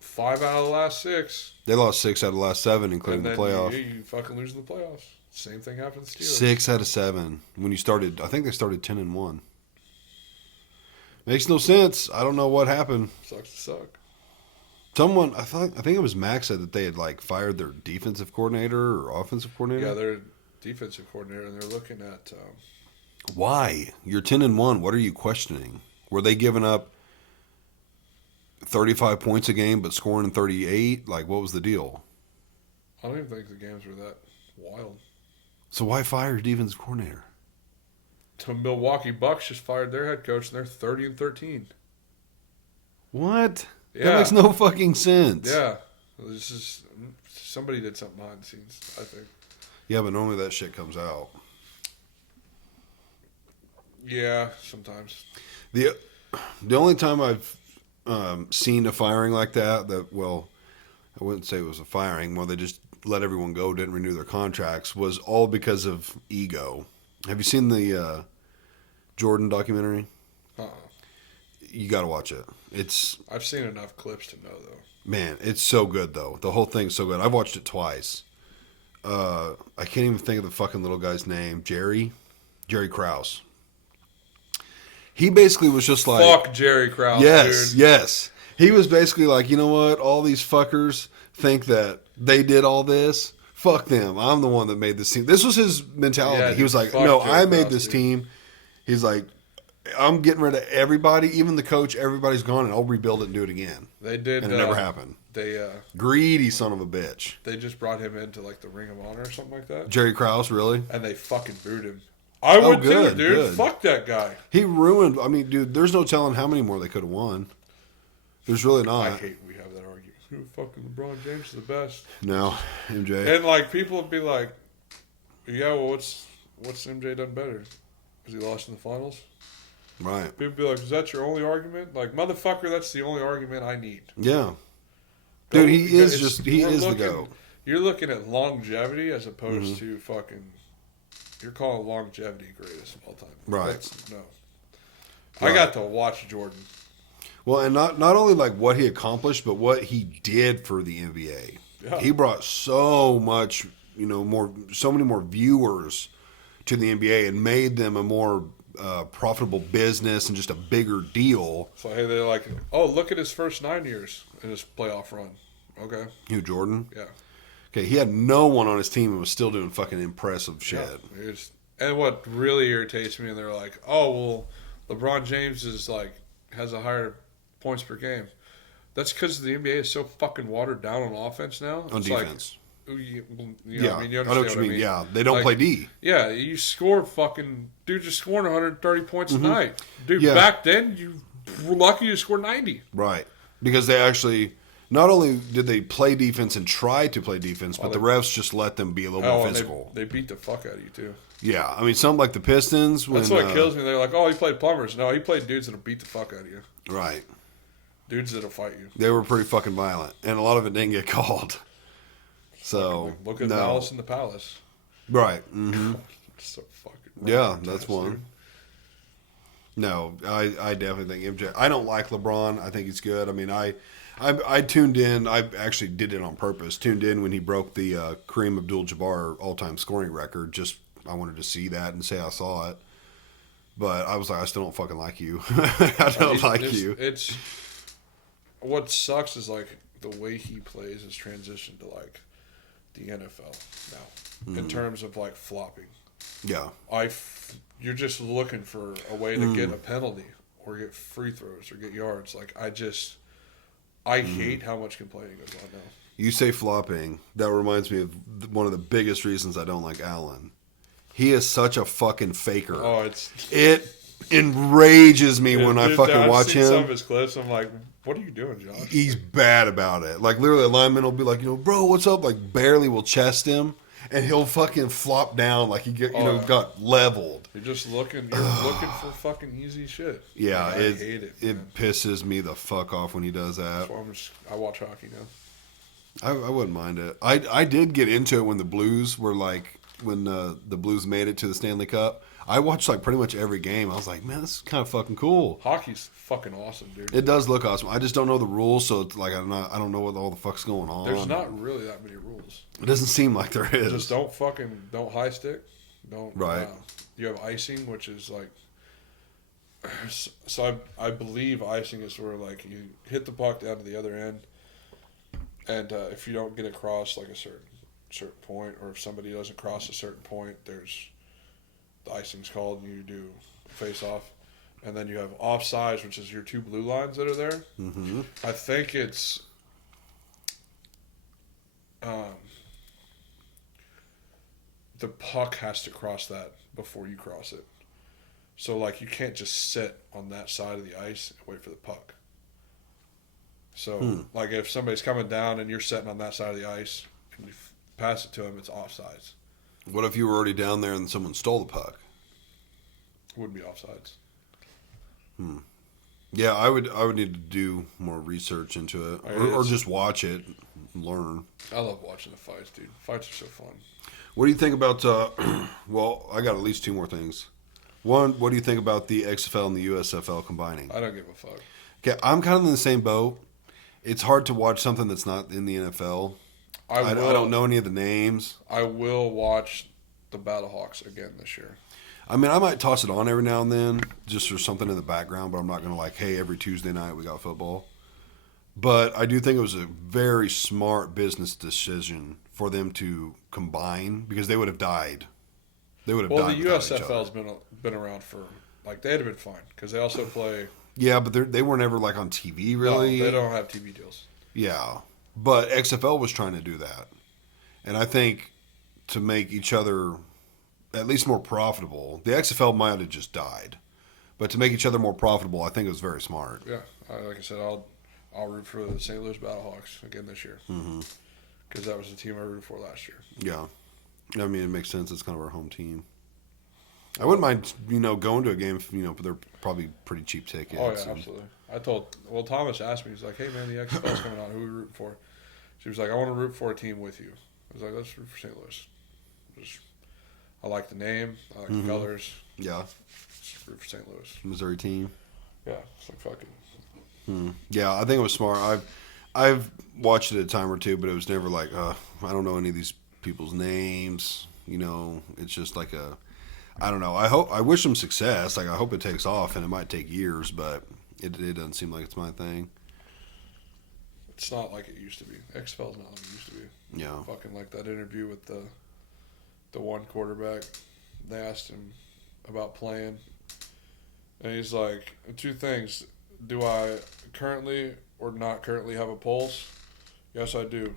5 out of the last 6. They lost 6 out of the last 7, including and the playoff. You fucking lose in the playoffs. Same thing happened to the Steelers. 6 out of 7. When you started, I think they started 10-1. Makes no sense. I don't know what happened. Sucks to suck. Someone, I think it was Max, said that they had fired their defensive coordinator or offensive coordinator. Yeah, they're defensive coordinator, and they're looking at. Why? You're 10-1. What are you questioning? Were they giving up 35 points a game but scoring 38? What was the deal? I don't even think the games were that wild. So why fire your defensive coordinator? The Milwaukee Bucks just fired their head coach, and they're 30-13. What? Yeah. That makes no fucking sense. Yeah. This is somebody did something behind the scenes, I think. Yeah, but normally that shit comes out. Yeah, sometimes. The only time I've seen a firing like that, I wouldn't say it was a firing. Well, they just let everyone go, didn't renew their contracts, was all because of ego. Have you seen the Jordan documentary? You got to watch it. I've seen enough clips to know, though. Man, it's so good, though. The whole thing's so good. I've watched it twice. I can't even think of the fucking little guy's name. Jerry Krause. He basically was just like... Fuck Jerry Krause, dude. Yes. He was basically like, you know what? All these fuckers think that they did all this. Fuck them. I'm the one that made this team. This was his mentality. Yeah, he was like, fuck no, Jerry I made Krause, this dude. team. He's like, I'm getting rid of everybody, even the coach. Everybody's gone, and I'll rebuild it and do it again. They did. And it never happened. They Greedy son of a bitch. They just brought him into the Ring of Honor or something like that. Jerry Krause, really? And they fucking booed him. I would good, too, dude. good. Fuck that guy. He ruined. I mean, dude, there's no telling how many more they could have won. There's really I not. hate we have that argument. Who fucking LeBron James is the best? No, MJ. And like people would be like, "Yeah, well, what's MJ done better? Because he lost in the finals." Right. People would be like, "Is that your only argument?" Like, motherfucker, that's the only argument I need. Yeah. Dude, he is the the GOAT. You're looking at longevity as opposed to fucking. You're calling longevity greatest of all time. Right. No. Right. I got to watch Jordan. Well, and not only like what he accomplished, but what he did for the NBA. Yeah. He brought so much, so many more viewers to the NBA and made them a more profitable business and just a bigger deal. So hey, they're like, oh, look at his first 9 years in his playoff run. Okay. Who, Jordan? Yeah. Okay, he had no one on his team and was still doing fucking impressive shit. Yeah, and what really irritates me, and they're like, oh, well, LeBron James is like has a higher points per game. That's because the NBA is so fucking watered down on offense now. On defense. Like, you Yeah, I mean, you I know what you mean. Yeah, they don't like, play D. Yeah, you score fucking dude just scoring 130 points a night. Dude, Yeah. back then you were lucky to score 90. Right. Because they actually, not only did they play defense and try to play defense, but the refs just let them be a little more and physical. they beat the fuck out of you too. Yeah, I mean, something like the Pistons. That's what kills me. They're like, oh, he played plumbers. No, he played dudes that'll beat the fuck out of you. Right. Dudes that'll fight you. They were pretty fucking violent, and a lot of it didn't get called. So Look at Malice in the Palace. Right. Mm-hmm. So fucking Yeah, that's one. Dude. No, I definitely think MJ. I don't like LeBron. I think he's good. I mean, I tuned in. I actually did it on purpose. Tuned in when he broke the Kareem Abdul-Jabbar all-time scoring record. Just I wanted to see that and say I saw it. But I was like, I still don't fucking like you. I don't like you. It's what sucks is like the way he plays is transitioned to like the NFL now in terms of like flopping. Yeah. You're just looking for a way to get a penalty or get free throws or get yards. Like I hate how much complaining goes on now. You say flopping. That reminds me of one of the biggest reasons I don't like Allen. He is such a fucking faker. Oh, it enrages me when I fucking I've watch seen him. Some of his clips, I'm like, what are you doing, Josh? He's bad about it. Like literally, a lineman will be like, bro, what's up? Like barely will chest him, and he'll fucking flop down like he got leveled. You're just looking. You're looking for fucking easy shit. Yeah, I hate it. It pisses me the fuck off when he does that. So I watch hockey now. I wouldn't mind it. I did get into it when the Blues were like when the Blues made it to the Stanley Cup. I watched like pretty much every game. I was like, man, this is kind of fucking cool. Hockey's fucking awesome, dude. It does look awesome. I just don't know the rules, so it's like I don't know what all the fuck's going on. There's not really that many rules. It doesn't seem like there is. Just don't high stick. Don't. Right. You have icing, which is like. So I believe icing is where like you hit the puck down to the other end, and if you don't get across like a certain point, or if somebody doesn't cross a certain point, there's the icing's called, and you do face off, and then you have offsides, which is your two blue lines that are there. Mm-hmm. I think it's the puck has to cross that before you cross it. So like you can't just sit on that side of the ice and wait for the puck. So like if somebody's coming down and you're sitting on that side of the ice and you pass it to them, it's offsides. What if you were already down there and someone stole the puck? Wouldn't be offsides. Yeah, I would need to do more research into it, or just watch it, and learn. I love watching the fights, dude. Fights are so fun. What do you think about? Well, I got at least two more things. One, what do you think about the XFL and the USFL combining? I don't give a fuck. Okay, I'm kind of in the same boat. It's hard to watch something that's not in the NFL. I don't know any of the names. I will watch the Battlehawks again this year. I mean, I might toss it on every now and then, just for something in the background, but I'm not going to like, hey, every Tuesday night we got football. But I do think it was a very smart business decision for them to combine, because they would have died. They would have died. Well, the USFL's been around for, like, they'd have been fine, because they also play... Yeah, but they weren't ever, like, on TV, really. No, they don't have TV deals. Yeah, but XFL was trying to do that. And I think to make each other at least more profitable, the XFL might have just died. But to make each other more profitable, I think it was very smart. Yeah, like I said, I'll root for the St. Louis Battlehawks again this year. Because that was the team I rooted for last year. Yeah. I mean, it makes sense. It's kind of our home team. I wouldn't mind, going to a game if, but they're probably pretty cheap tickets. Oh, yeah, absolutely. Thomas asked me, he's like, hey, man, the XFL's coming on. Who are we rooting for? She was like, I want to root for a team with you. I was like, let's root for St. Louis. I like the name. I like the colors. Yeah. Just root for St. Louis. Missouri team. Yeah, it's like fucking. Yeah, I think it was smart. I've watched it a time or two, but it was never like, I don't know any of these people's names. It's just like I don't know. I wish them success. Like, I hope it takes off, and it might take years, but it doesn't seem like it's my thing. It's not like it used to be. XFL's not like it used to be. Yeah. Fucking like that interview with the one quarterback. They asked him about playing, and he's like, two things. Do I currently or not currently have a pulse? Yes, I do.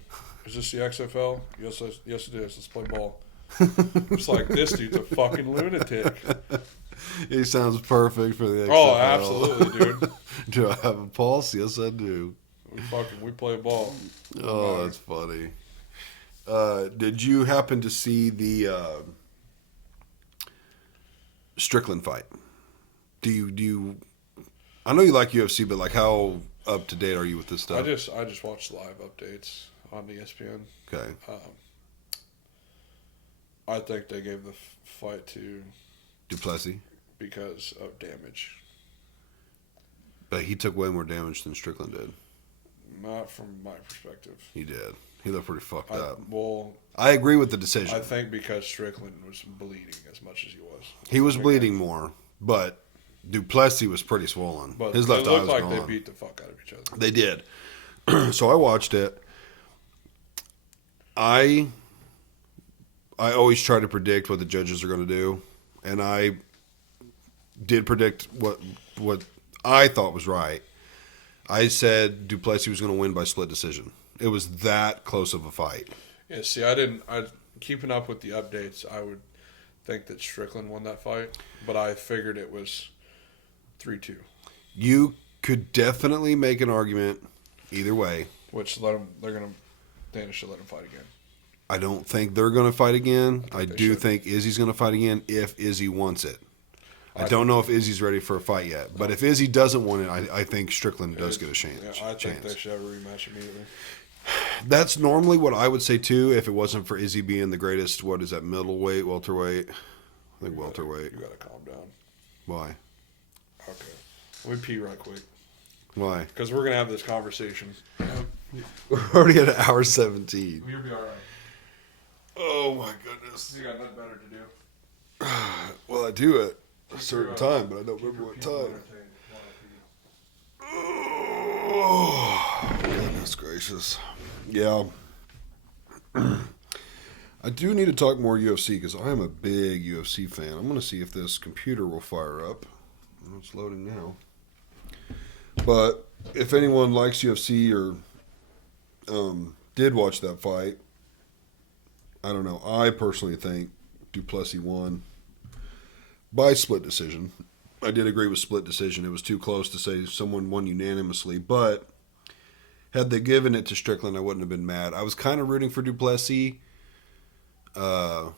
Is this the XFL? Yes, it is. Let's play ball. It's like, this dude's a fucking lunatic. He sounds perfect for the XFL. Oh, absolutely, dude. Do I have a pulse? Yes, I do. We play ball. Oh, that's funny. Did you happen to see the Strickland fight? Do you? I know you like UFC, but like, how up to date are you with this stuff? I just watched live updates on ESPN. Okay. I think they gave the fight to Duplessis because of damage. But he took way more damage than Strickland did. Not from my perspective. He did. He looked pretty fucked up. Well, I agree with the decision. I think because Strickland was bleeding as much as he was. He was bleeding more, but Duplessis was pretty swollen. But his left eye was like gone. They beat the fuck out of each other. They did. So I watched it. I always try to predict what the judges are going to do, and I did predict what I thought was right. I said Duplessis was going to win by split decision. It was that close of a fight. Yeah, see, keeping up with the updates, I would think that Strickland won that fight, but I figured it was 3-2. You could definitely make an argument either way. Which Dana should let him fight again. I don't think they're going to fight again. I do think Izzy's going to fight again if Izzy wants it. I don't know if Izzy's ready for a fight yet. But if Izzy doesn't want it, I think Strickland does get a chance. Yeah, I think they should have a rematch immediately. That's normally what I would say, too, if it wasn't for Izzy being the greatest, what is that, middleweight, welterweight? I think welterweight. You got to calm down. Why? Okay. Let me pee right quick. Why? Because we're going to have this conversation. We're already at an hour 17. You'll be all right. Oh, my goodness. You got nothing better to do. Well, I do at a certain time, but I don't remember what time. Oh, goodness gracious. Yeah. I do need to talk more UFC because I am a big UFC fan. I'm going to see if this computer will fire up. It's loading now. But if anyone likes UFC or did watch that fight, I don't know. I personally think Duplessis won by split decision. I did agree with split decision. It was too close to say someone won unanimously, but had they given it to Strickland, I wouldn't have been mad. I was kind of rooting for Duplessis. I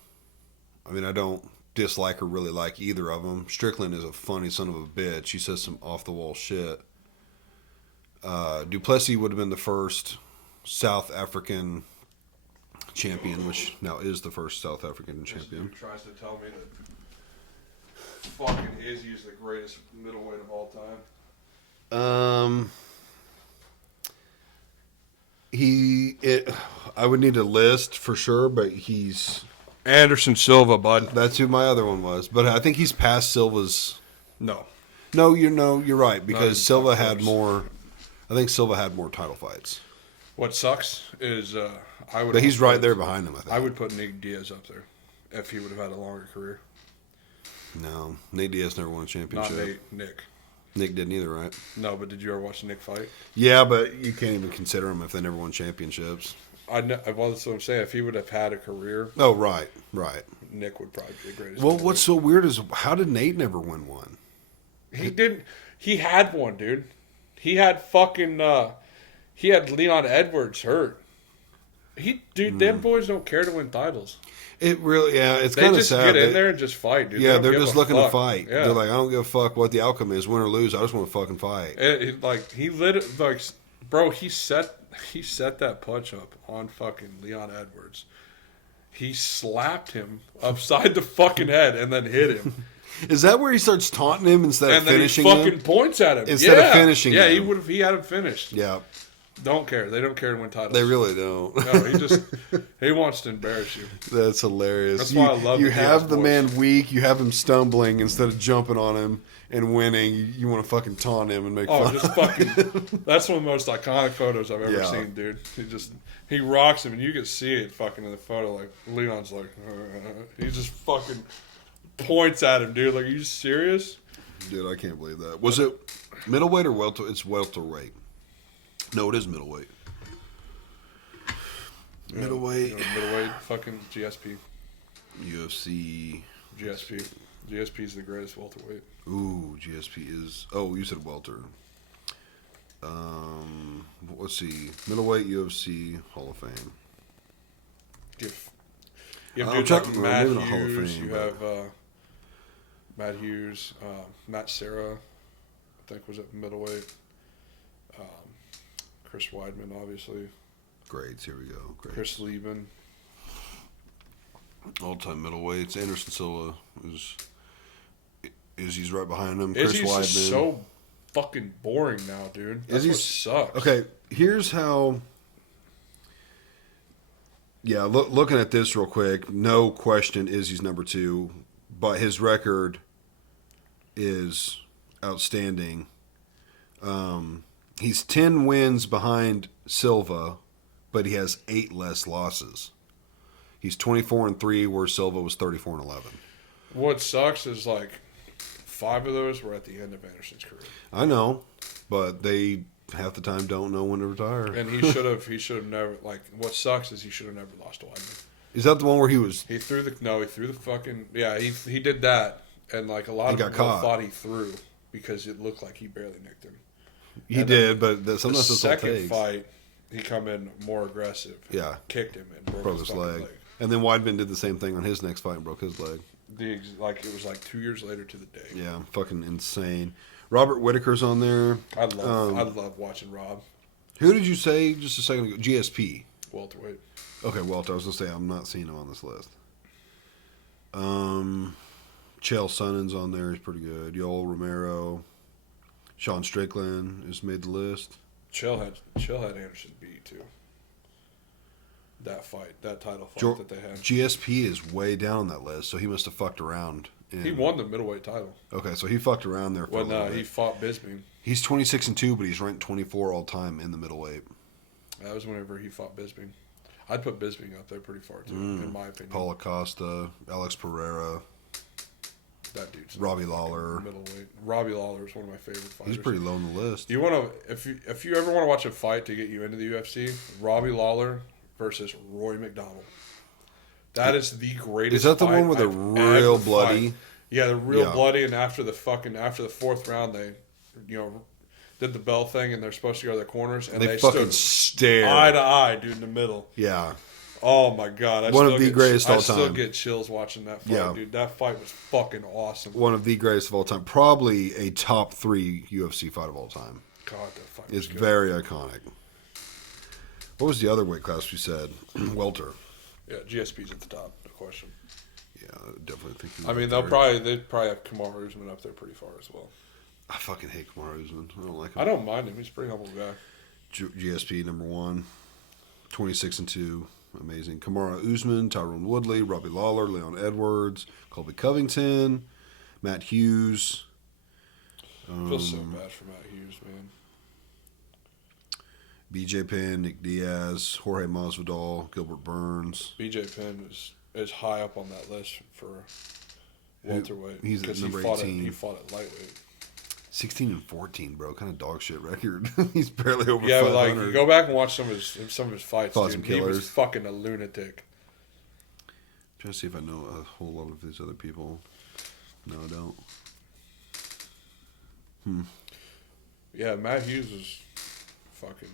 mean, I don't dislike or really like either of them. Strickland is a funny son of a bitch. He says some off-the-wall shit. Duplessis would have been the first South African champion, which now is the first South African champion. This dude tries to tell me that fucking Izzy is the greatest middleweight of all time. I would need a list for sure, but he's Anderson Silva, bud. that's who my other one was. But I think he's past Silva's. No, you're right because Silva had close. more. I think Silva had more title fights. What sucks is I would. But he's right there behind him. I think. I would put Nick Diaz up there if he would have had a longer career. No, Nate Diaz never won a championship. Not Nate, Nick. Nick didn't either, right? No, but did you ever watch Nick fight? Yeah, but you can't even consider them if they never won championships. That's what I'm saying. If he would have had a career, Oh, right. Nick would probably be the greatest. Well, what's so weird is how did Nate never win one? He didn't. He had one, dude. He had fucking. he had Leon Edwards hurt. Them boys don't care to win titles. It really, it's They kind of just sad. get in there and just fight, dude. Yeah, They they're don't just give a looking to fuck. fight. Yeah. They're like, I don't give a fuck what the outcome is, win or lose. I just want to fucking fight. He lit it like, bro. He set that punch up on fucking Leon Edwards. He slapped him upside the fucking head and then hit him. Is that where he starts taunting him instead of finishing him? And then he fucking points at him. Instead of finishing him. Yeah, he had him finished. Yeah. Don't care. They don't care to win titles. They really don't. No, he wants to embarrass you. That's hilarious. That's why I love you the have the boys. man weak, you have him stumbling instead of jumping on him and winning. You want to fucking taunt him and make fun. Just fucking. That's one of the most iconic photos I've ever seen, dude. He rocks him, and you can see it fucking in the photo. Like Leon's like, he just fucking points at him, dude. Like, are you serious? Dude, I can't believe that. Was it middleweight or welter? It's welterweight. No, it is middleweight. Middleweight. Middleweight, fucking GSP. UFC. GSP. GSP is the greatest welterweight. Ooh, GSP is. Oh, you said welter. Let's see. Middleweight UFC Hall of Fame. You have I'm dudes checking- like Matt maybe not Hall of Hughes. Fame, You but- have Matt Hughes, Matt Serra, I think was at middleweight. Chris Weidman, obviously. Grades. Here we go. Grades. Chris Lieben. All-time middleweights. Anderson Silva is Izzy's right behind him. Izzy's Chris Weidman. just so fucking boring now, dude. That's what sucks. Okay, here's how. Yeah, looking at this real quick, no question Izzy's number 2, but his record is outstanding. He's 10 wins behind Silva, but he has 8 less losses. He's 24-3, where Silva was 34-11. What sucks is like 5 of those were at the end of Anderson's career. I know, but they half the time don't know when to retire. And he should have never, like, what sucks is he should have never lost to Weidman. Is that the one where he was? He threw the fucking, he did that, and like a lot of people thought he threw because it looked like he barely nicked him. He did, but sometimes the that's all it second takes. fight, he come in more aggressive. Yeah. Kicked him and Broke his leg. And then Weidman did the same thing on his next fight and broke his leg. It was like 2 years later to the day. Yeah, fucking insane. Robert Whitaker's on there. I love watching Rob. Who did you say just a second ago? GSP. Welterweight. Okay, Walter. I was gonna say I'm not seeing him on this list. Chael Sonnen's on there. He's pretty good. Yoel Romero. Sean Strickland has made the list. Chael had Anderson beat too. That title fight that they had. GSP is way down on that list, so he must have fucked around. He won the middleweight title. Okay, so he fucked around there for a little bit. He fought Bisping. He's 26-2, but he's ranked 24 all time in the middleweight. That was whenever he fought Bisping. I'd put Bisping up there pretty far too, in my opinion. Paulo Costa, Alex Pereira, that dude's Robbie Lawler. Middleweight. Robbie Lawler is one of my favorite fighters. He's pretty low on the list. You want to, if you ever want to watch a fight to get you into the UFC, Robbie Lawler versus Roy McDonald. That is the greatest. Is that the fight one with the I've real ever bloody? fight. Yeah, the real bloody. And after the 4th round, they, did the bell thing, and they're supposed to go to their corners, and they fucking stood stare eye to eye, dude, in the middle. Yeah. Oh my god! One of the greatest all I still time. get chills watching that fight, Yeah. dude. That fight was fucking awesome. One of the greatest of all time. Probably a top 3 UFC fight of all time. God, that fight It's was good. very iconic. What was the other weight class we said? Welter. Yeah, GSP's at the top, no question. Yeah, I definitely think. I mean, they'd probably have Kamaru Usman up there pretty far as well. I fucking hate Kamaru Usman. I don't like him. I don't mind him. He's a pretty humble guy. GSP number 1, 26-2, amazing. Kamaru Usman, Tyrone Woodley, Robbie Lawler, Leon Edwards, Colby Covington, Matt Hughes. I feel so bad for Matt Hughes, man. BJ Penn, Nick Diaz, Jorge Masvidal, Gilbert Burns. BJ Penn is high up on that list for welterweight. He's at number 18. He fought at lightweight. 16-14, bro. Kind of dog shit record. He's barely over 500. Yeah, but like you go back and watch some of his fights. Fought Dude, some he killers. was fucking a lunatic. I'm trying to see if I know a whole lot of these other people. No, I don't. Yeah, Matt Hughes was fucking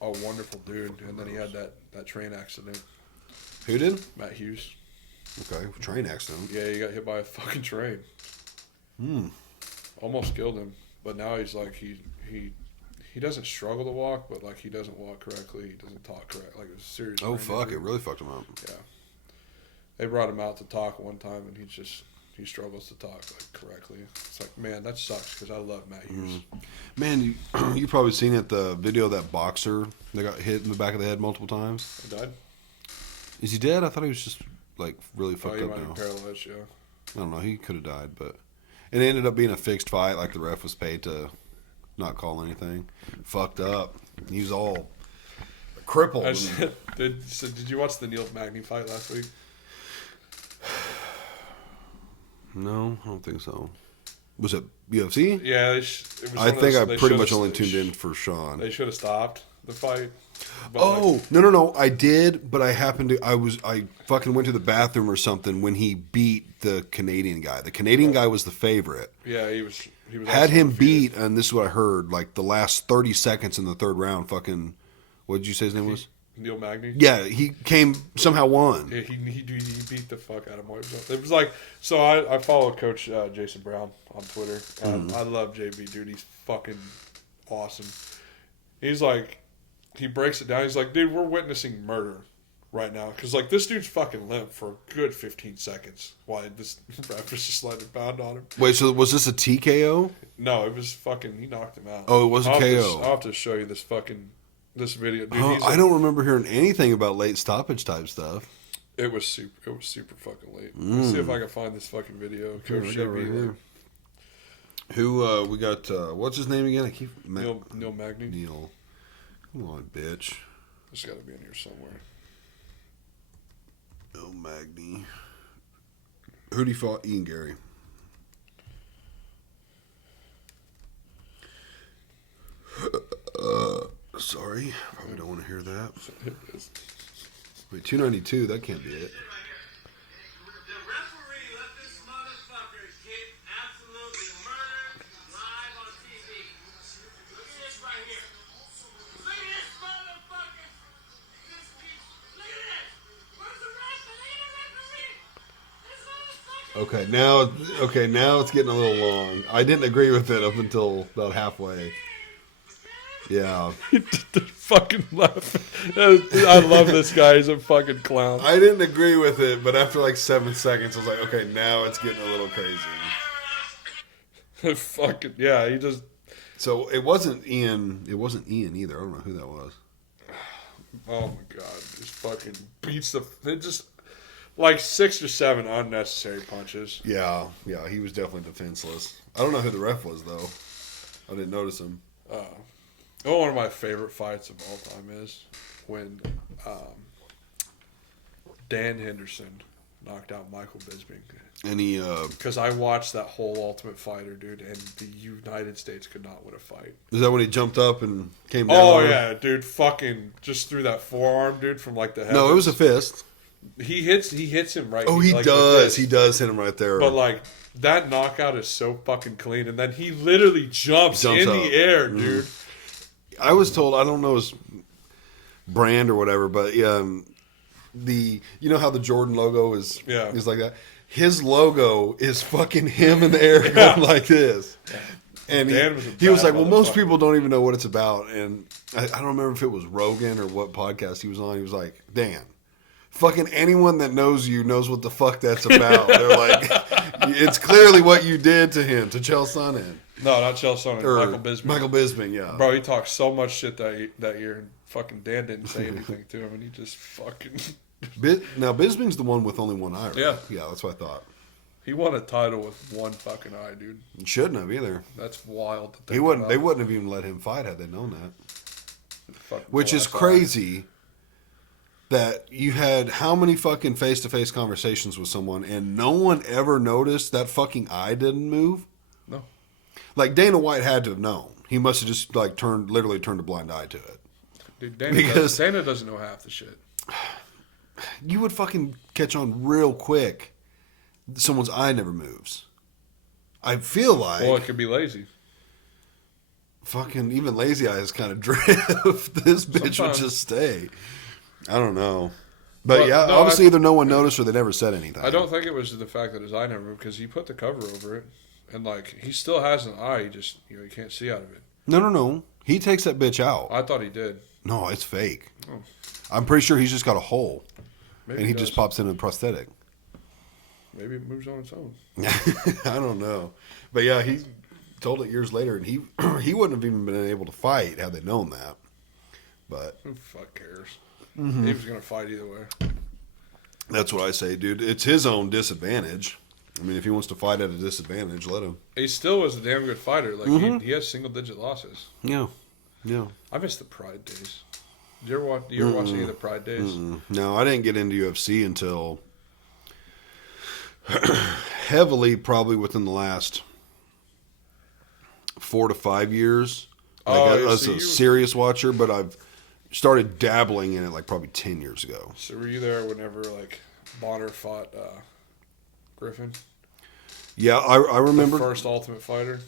a wonderful dude, and then he had that train accident. Who did? Matt Hughes. Okay, train accident. Yeah, he got hit by a fucking train. Almost killed him, but now he's like he doesn't struggle to walk, but like he doesn't walk correctly. He doesn't talk correct. Like it was serious. Oh fuck! It really fucked him up. Yeah, they brought him out to talk one time, and he struggles to talk like correctly. It's like, man, that sucks because I love Matt Hughes. Man, you probably seen it, the video of that boxer that got hit in the back of the head multiple times. He died. Is he dead? I thought he was just like really fucked He up might now. be paralyzed. Yeah. I don't know. He could have died, but it ended up being a fixed fight. Like the ref was paid to not call anything. Fucked up. He was all crippled. Did you watch the Neil Magny fight last week? No, I don't think so. Was it UFC? Yeah, it was. I think I pretty much only tuned in for Sean. They should have stopped the fight. But Oh, no! I did, but I happened to. I fucking went to the bathroom or something when he beat the Canadian guy. The Canadian guy was the favorite. Yeah, he was. He was Had him defeated. beat, and this is what I heard. Like the last 30 seconds in the third round, fucking. What did you say his name was? Neil Magny. Yeah, he somehow won. Yeah, he beat the fuck out of him. It was like, so I follow Coach Jason Brown on Twitter. I love JB, dude. He's fucking awesome. He's like, he breaks it down. He's like, dude, we're witnessing murder right now. Because, like, this dude's fucking limp for a good 15 seconds while this ref is just letting it pound on him. Wait, so was this a TKO? No, it was fucking, he knocked him out. Oh, it was a KO. I'll have to show you this video. Dude, I don't remember hearing anything about late stoppage type stuff. It was super fucking late. Let's see if I can find this fucking video. Coach JB. Who we got? What's his name again? I keep Neil Magny. Neil. Come on, bitch. It's got to be in here somewhere. Neil Magny. Who'd he fought? Ian Gary. Sorry, probably don't want to hear that. Wait, 292. That can't be it. Okay, now it's getting a little long. I didn't agree with it up until about halfway. Yeah. Fucking laughing. I love this guy. He's a fucking clown. I didn't agree with it, but after like 7 seconds, I was like, okay, now it's getting a little crazy. Fucking yeah, he just. So it wasn't Ian. It wasn't Ian either. I don't know who that was. Oh my god! Just fucking beats it just like 6 or 7 unnecessary punches. Yeah, he was definitely defenseless. I don't know who the ref was though. I didn't notice him. One of my favorite fights of all time is when Dan Henderson knocked out Michael Bisping. And he, because I watched that whole Ultimate Fighter, dude, and the United States could not win a fight. Is that when he jumped up and came down? Oh yeah, dude, fucking just threw that forearm, dude, from like the heavens. No, it was a fist. He hits him right. Oh, he like, does. He does hit him right there. But like that knockout is so fucking clean, and then he literally jumps in up. the air, dude. I was told, I don't know his brand or whatever, but you know how the Jordan logo is like that. His logo is fucking him in the air going like this. And he was like, well, most people don't even know what it's about. And I don't remember if it was Rogan or what podcast he was on. He was like, Dan, fucking anyone that knows you knows what the fuck that's about. They're like, it's clearly what you did to him, to Chael Sonnen. No, not Chael Sonnen. Michael Bisping. Michael Bisping, yeah. Bro, he talked so much shit that year, and fucking Dan didn't say anything to him, and he just fucking... Now, Bisping's the one with only one eye, right? Yeah. Yeah, that's what I thought. He won a title with one fucking eye, dude. He shouldn't have either. That's wild to think They wouldn't have even let him fight had they known that. Which is crazy that you had how many fucking face-to-face conversations with someone and no one ever noticed that fucking eye didn't move? No. Like, Dana White had to have known. He must have just, like, literally turned a blind eye to it. Dude, Dana doesn't know half the shit. You would fucking catch on real quick. Someone's eye never moves. I feel like... Well, it could be lazy. fucking even Lazy Eyes kind of drift. This bitch would Sometimes. just stay. I don't know. But Well, yeah, no, obviously either no one noticed or they never said anything. I don't think it was the fact that his eye never moved because he put the cover over it, and like he still has an eye. He just you can't see out of it. No. He takes that bitch out. I thought he did. No, it's fake. Oh. I'm pretty sure he's just got a hole, Maybe and he does. just pops in a prosthetic. Maybe it moves on its own. I don't know, but yeah, he told it years later, and he he wouldn't have even been able to fight had they known that. But Who fuck cares? He was gonna fight either way. that's what I say, dude. It's his own disadvantage. I mean, if he wants to fight at a disadvantage, let him. He still was a damn good fighter. Like he has single digit losses. Yeah. I miss the Pride days. Do you ever watch any of the Pride days? No, I didn't get into UFC until heavily, probably within the last 4 to 5 years. Like, I was a serious watcher, but I've started dabbling in it like probably 10 years ago. So were you there whenever like Bonner fought Griffin? Yeah, I remember. The first Ultimate Fighter.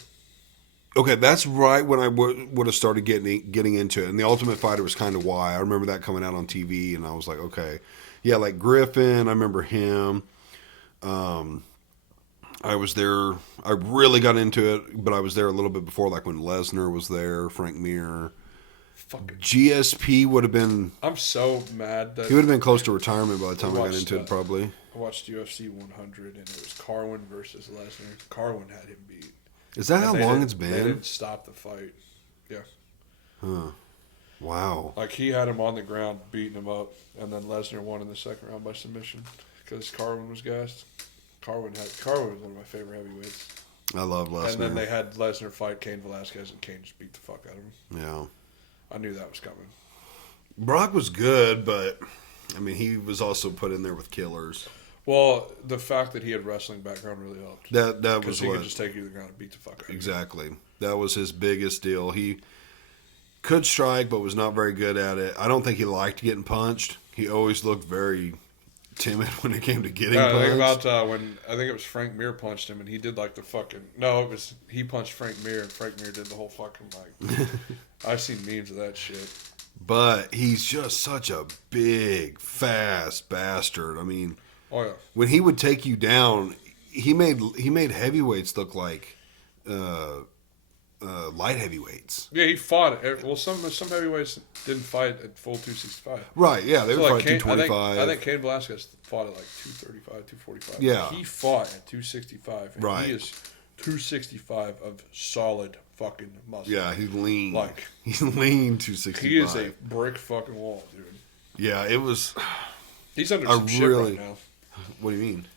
Okay, that's right when I would have started getting into it. And the Ultimate Fighter was kind of why. I remember that coming out on TV, and I was like, okay. Yeah, like Griffin, I remember him. I was there. I really got into it, but I was there a little bit before, like when Lesnar was there, Frank Mir. Fucking GSP would have been... I'm so mad that He would have been close to retirement by the time I got watched into it, probably. I watched UFC 100, and it was Carwin versus Lesnar. Carwin had him beat. Is that how And long it's They been? didn't stop the fight. Yeah. Huh. Wow. Like, he had him on the ground, beating him up, and then Lesnar won in the second round by submission because Carwin was gassed. Carwin was one of my favorite heavyweights. I love Lesnar. And then they had Lesnar fight Cain Velasquez, and Cain just beat the fuck out of him. Yeah. I knew that was coming. Brock was good, but, I mean, he was also put in there with killers. Well, the fact that he had wrestling background really helped. That was Because he what... could just take you to the ground and beat the fuck out of you. Exactly. That was his biggest deal. He could strike, but was not very good at it. I don't think he liked getting punched. He always looked very timid when it came to getting punched. Think about when I think it was Frank Mir punched him, and he did like the fucking he punched Frank Mir, and Frank Mir did the whole fucking like. I've seen memes of that shit. But he's just such a big, fast bastard. I mean, Oh yeah. when he would take you down, he made heavyweights look like light heavyweights. Yeah, he fought. Well, some heavyweights didn't fight at full 265. Right? Yeah, they So, would like fight 225. I think Cain Velasquez fought at like 235, 245. Yeah. He fought at 265. And Right. He is 265 of solid fucking muscle. Yeah, he's lean. Like, he's lean 265. he is a brick fucking wall, dude. Yeah, it was. He's under I some shit really- right now. What do you mean?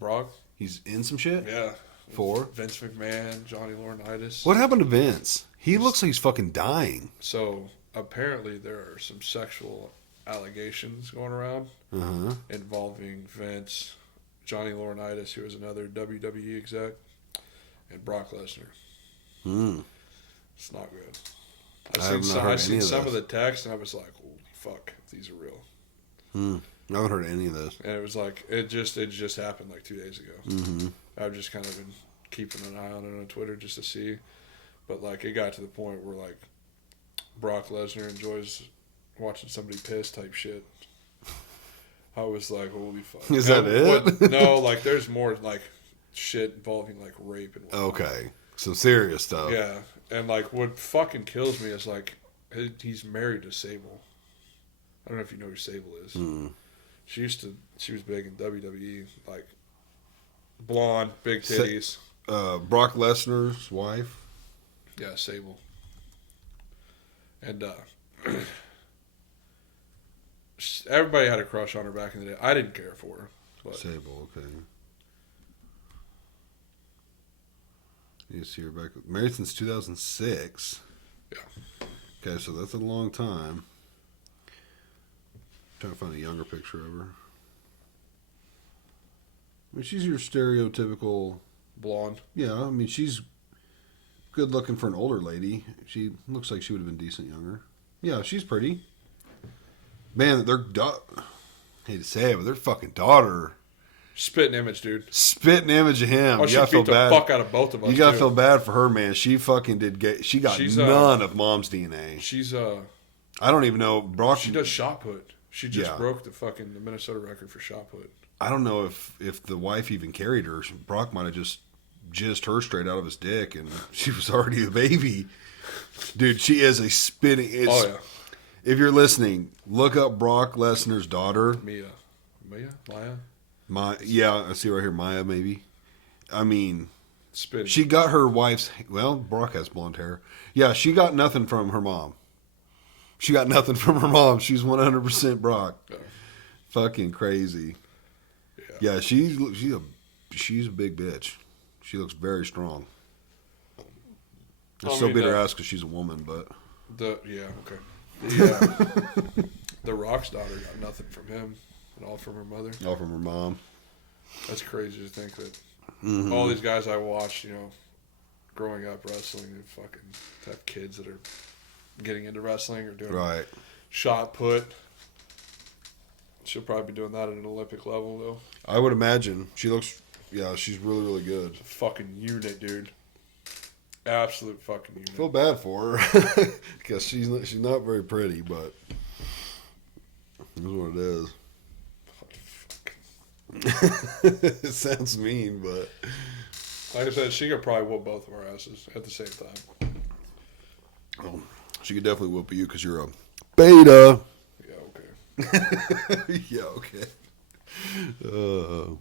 Brock? He's in some shit? Yeah. For? Vince McMahon, Johnny Laurinaitis. What happened to Vince? He looks like he's fucking dying. So apparently there are some sexual allegations going around Uh-huh. involving Vince, Johnny Laurinaitis, who is another WWE exec, and Brock Lesnar. It's not good. I've seen some of the text, and I was like, "Holy fuck, these are real." I haven't heard any of this. And it was like it just happened like 2 days ago. Mm-hmm. I've just kind of been keeping an eye on it on Twitter just to see, but like it got to the point where like Brock Lesnar enjoys watching somebody piss type shit. I was like, holy fuck. Is that it? No, like there's more like shit involving like rape and whatnot. Okay. Some serious stuff. Yeah, and like what fucking kills me is like he's married to Sable. I don't know if you know who Sable is. She was big in WWE, like blonde, big titties. Brock Lesnar's wife. Yeah, Sable. And everybody had a crush on her back in the day. I didn't care for her. But Sable, okay. You see her back. Married since 2006. Yeah. Okay, so that's a long time. Trying to find a younger picture of her. I mean, she's your stereotypical. blonde. Yeah, I mean, she's good looking for an older lady. She looks like she would have been decent younger. Yeah, she's pretty. Man, hate to say it, but their fucking daughter Spitting image, dude. Spitting image of him. Oh, You she gotta feel beat the bad. fuck out of both of us. You gotta too. feel bad for her, man. She fucking did. She got none of mom's DNA. She's I don't even know. Brock. She does shot put. She just broke the Minnesota record for shot put. I don't know if the wife even carried her. Brock might have just jizzed her straight out of his dick, and she was already a baby. Dude, she is a spitting. Oh yeah. If you're listening, look up Brock Lesnar's daughter. Maya. Yeah, I see right here, Maya. Maybe. I mean, spitting. She got her wife's. Well, Brock has blonde hair. Yeah, she got nothing from her mom. She got nothing from her mom. She's 100% Brock. Yeah. Fucking crazy. Yeah, she's a big bitch. She looks very strong. It's so beat her ass because she's a woman, but the Rock's daughter got nothing from him, and all from her mother. All from her mom. That's crazy to think that all these guys I watched, growing up wrestling, and fucking have kids that are getting into wrestling or doing shot put. She'll probably be doing that at an Olympic level, though. I would imagine. She looks, she's really, really good. She's a fucking unit, dude. Absolute fucking unit. I feel bad for her because she's not very pretty, but that's what it is. It sounds mean, but like I said, she could probably whoop both of our asses at the same time. Oh, she could definitely whoop you because you're a beta. Yeah, okay. All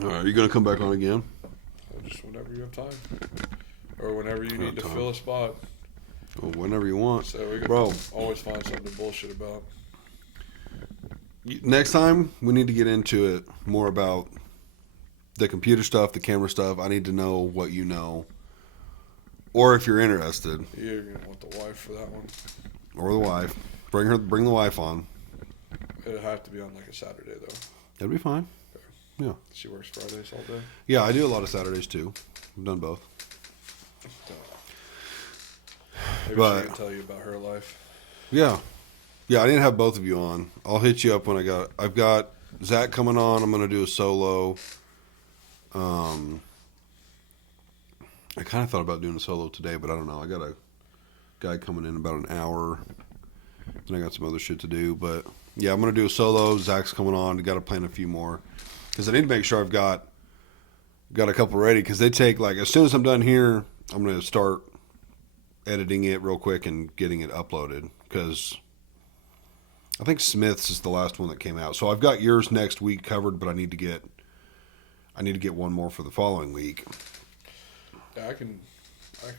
right, you gonna come back on again? Just whenever you have time, or whenever you need to fill a spot. Well, whenever you want. So we can always find something to bullshit about. Next time we need to get into it more about the computer stuff, the camera stuff. I need to know what you know, or if you're interested. You're gonna want the wife for that one, or the wife. Bring the wife on. It'd have to be on like a Saturday though. That'd be fine. Okay. Yeah. She works Fridays all day. Yeah, I do a lot of Saturdays too. I've done both. Maybe she can tell you about her life. Yeah. Yeah, I need to have both of you on. I'll hit you up when I've got Zach coming on. I'm gonna do a solo. I kind of thought about doing a solo today, but I don't know. I got a guy coming in about an hour. And I got some other shit to do, but yeah, I'm gonna do a solo. Zach's coming on. Got to plan a few more because I need to make sure I've got a couple ready because they take like as soon as I'm done here, I'm gonna start editing it real quick and getting it uploaded because I think Smith's is the last one that came out. So I've got yours next week covered, but I need to get one more for the following week. Yeah, I can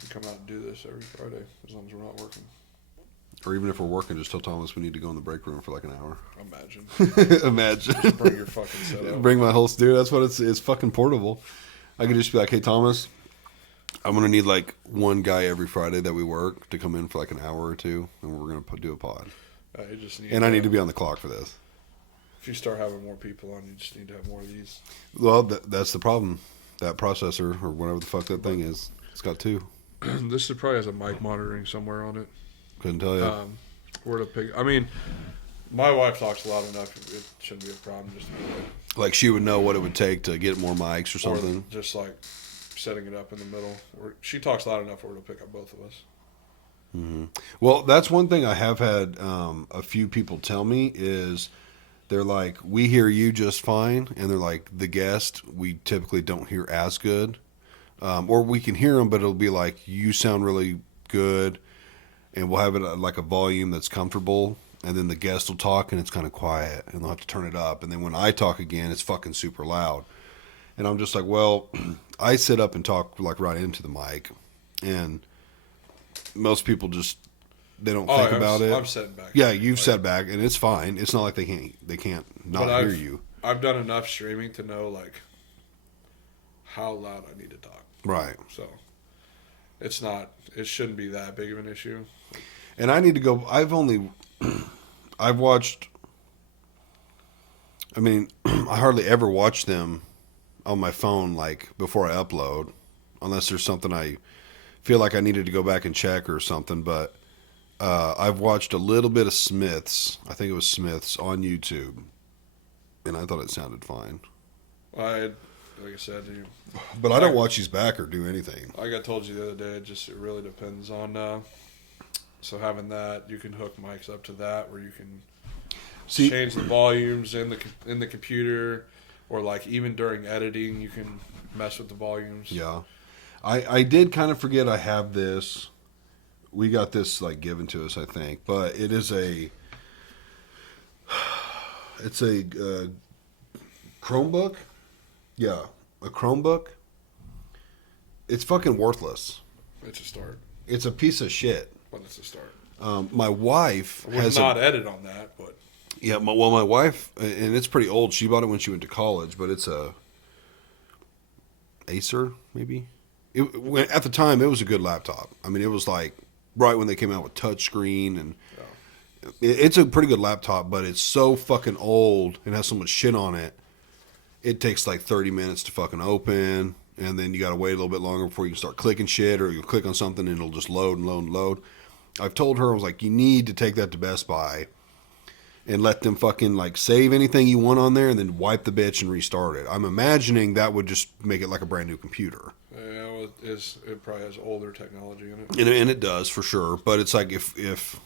come out and do this every Friday as long as we're not working. Or even if we're working, just tell Thomas we need to go in the break room for like an hour. Imagine. Imagine. Bring your fucking setup. Bring my whole studio. That's what it's fucking portable. I could just be like, hey, Thomas, I'm going to need like one guy every Friday that we work to come in for like an hour or two, and we're going to do a pod. I need to be on the clock for this. If you start having more people on, you just need to have more of these. Well, that's the problem. That processor, or whatever the fuck that thing is, it's got two. This probably has a mic monitoring somewhere on it. Couldn't tell you. Where to pick? I mean, my wife talks loud enough; it shouldn't be a problem. Just to be like she would know what it would take to get more mics or something. Or just like setting it up in the middle. She talks loud enough where it'll pick up both of us. Mm-hmm. Well, that's one thing I have had a few people tell me is they're like, we hear you just fine, and they're like, the guest we typically don't hear as good, or we can hear them, but it'll be like you sound really good. And we'll have it at like a volume that's comfortable, and then the guest will talk, and it's kind of quiet, and they'll have to turn it up. And then when I talk again, it's fucking super loud. And I'm just like, well, I sit up and talk like right into the mic, and most people just they don't think about it. I'm sitting back. Yeah, you've sat back, and it's fine. It's not like they can't not hear you. I've done enough streaming to know like how loud I need to talk. Right. So it shouldn't be that big of an issue. And I need to go. I've watched. I mean, I hardly ever watch them on my phone like before I upload, unless there's something I feel like I needed to go back and check or something. But I've watched a little bit of Smith's. I think it was Smith's on YouTube, and I thought it sounded fine. Like I said, But I don't watch his back or do anything. like I told you the other day, it really depends on. So having that, you can hook mics up to that where you can change the volumes in the computer, or like even during editing, you can mess with the volumes. Yeah, I did kind of forget I have this. We got this like given to us, I think, but it's a Chromebook. Yeah, a Chromebook. It's fucking worthless. It's a start. It's a piece of shit. But it's a start. My wife has not edit on that, but yeah. My wife, and it's pretty old. She bought it when she went to college, but it's a Acer, maybe. At the time, it was a good laptop. I mean, it was like right when they came out with touchscreen, and it's a pretty good laptop. But it's so fucking old and has so much shit on it. It takes like 30 minutes to fucking open, and then you got to wait a little bit longer before you can start clicking shit, or you click on something and it'll just load and load and load. I've told her, I was like, you need to take that to Best Buy and let them fucking like save anything you want on there and then wipe the bitch and restart it. I'm imagining that would just make it like a brand new computer. Yeah, well, it probably has older technology in it. And it does for sure. But it's like if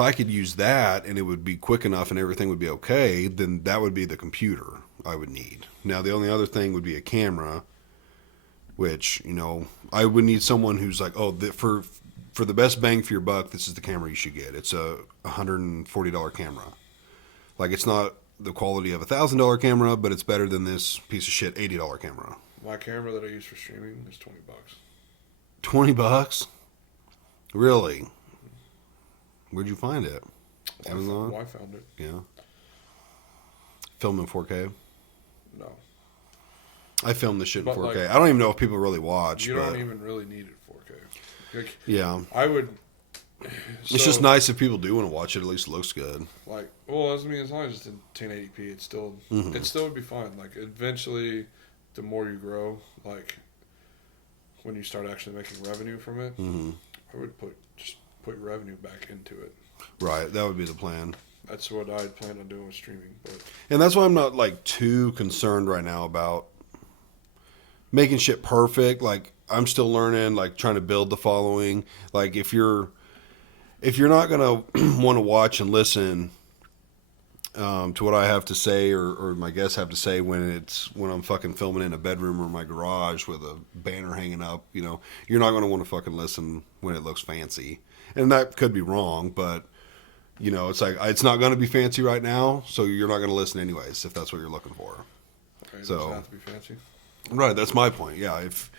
I could use that and it would be quick enough and everything would be okay, then that would be the computer I would need. Now, the only other thing would be a camera, which, I would need someone who's like, for the best bang for your buck, this is the camera you should get. It's a $140 camera. Like, it's not the quality of a $1,000 camera, but it's better than this piece of shit $80 camera. My camera that I use for streaming is $20. $20? Really? Where'd you find it? Amazon? I found it. Yeah. Film in 4K? No. I filmed this shit in 4K. Like, I don't even know if people really watch. You don't even really need it 4K. Like, yeah. I would. It's just nice if people do want to watch it. At least it looks good. Like, well, as long as it's in 1080p, it still would be fine. Like, eventually, the more you grow, like when you start actually making revenue from it, I would put revenue back into it. Right, that would be the plan. That's what I plan on doing with streaming. And that's why I'm not like too concerned right now about making shit perfect. Like, I'm still learning, like trying to build the following. Like, if you're not gonna want to watch and listen to what I have to say or my guests have to say when I'm fucking filming in a bedroom or my garage with a banner hanging up, you're not gonna want to fucking listen when it looks fancy. And that could be wrong, but it's like it's not gonna be fancy right now, so you're not gonna listen anyways if that's what you're looking for. Okay, so it doesn't have to be fancy. Right, that's my point. Yeah, if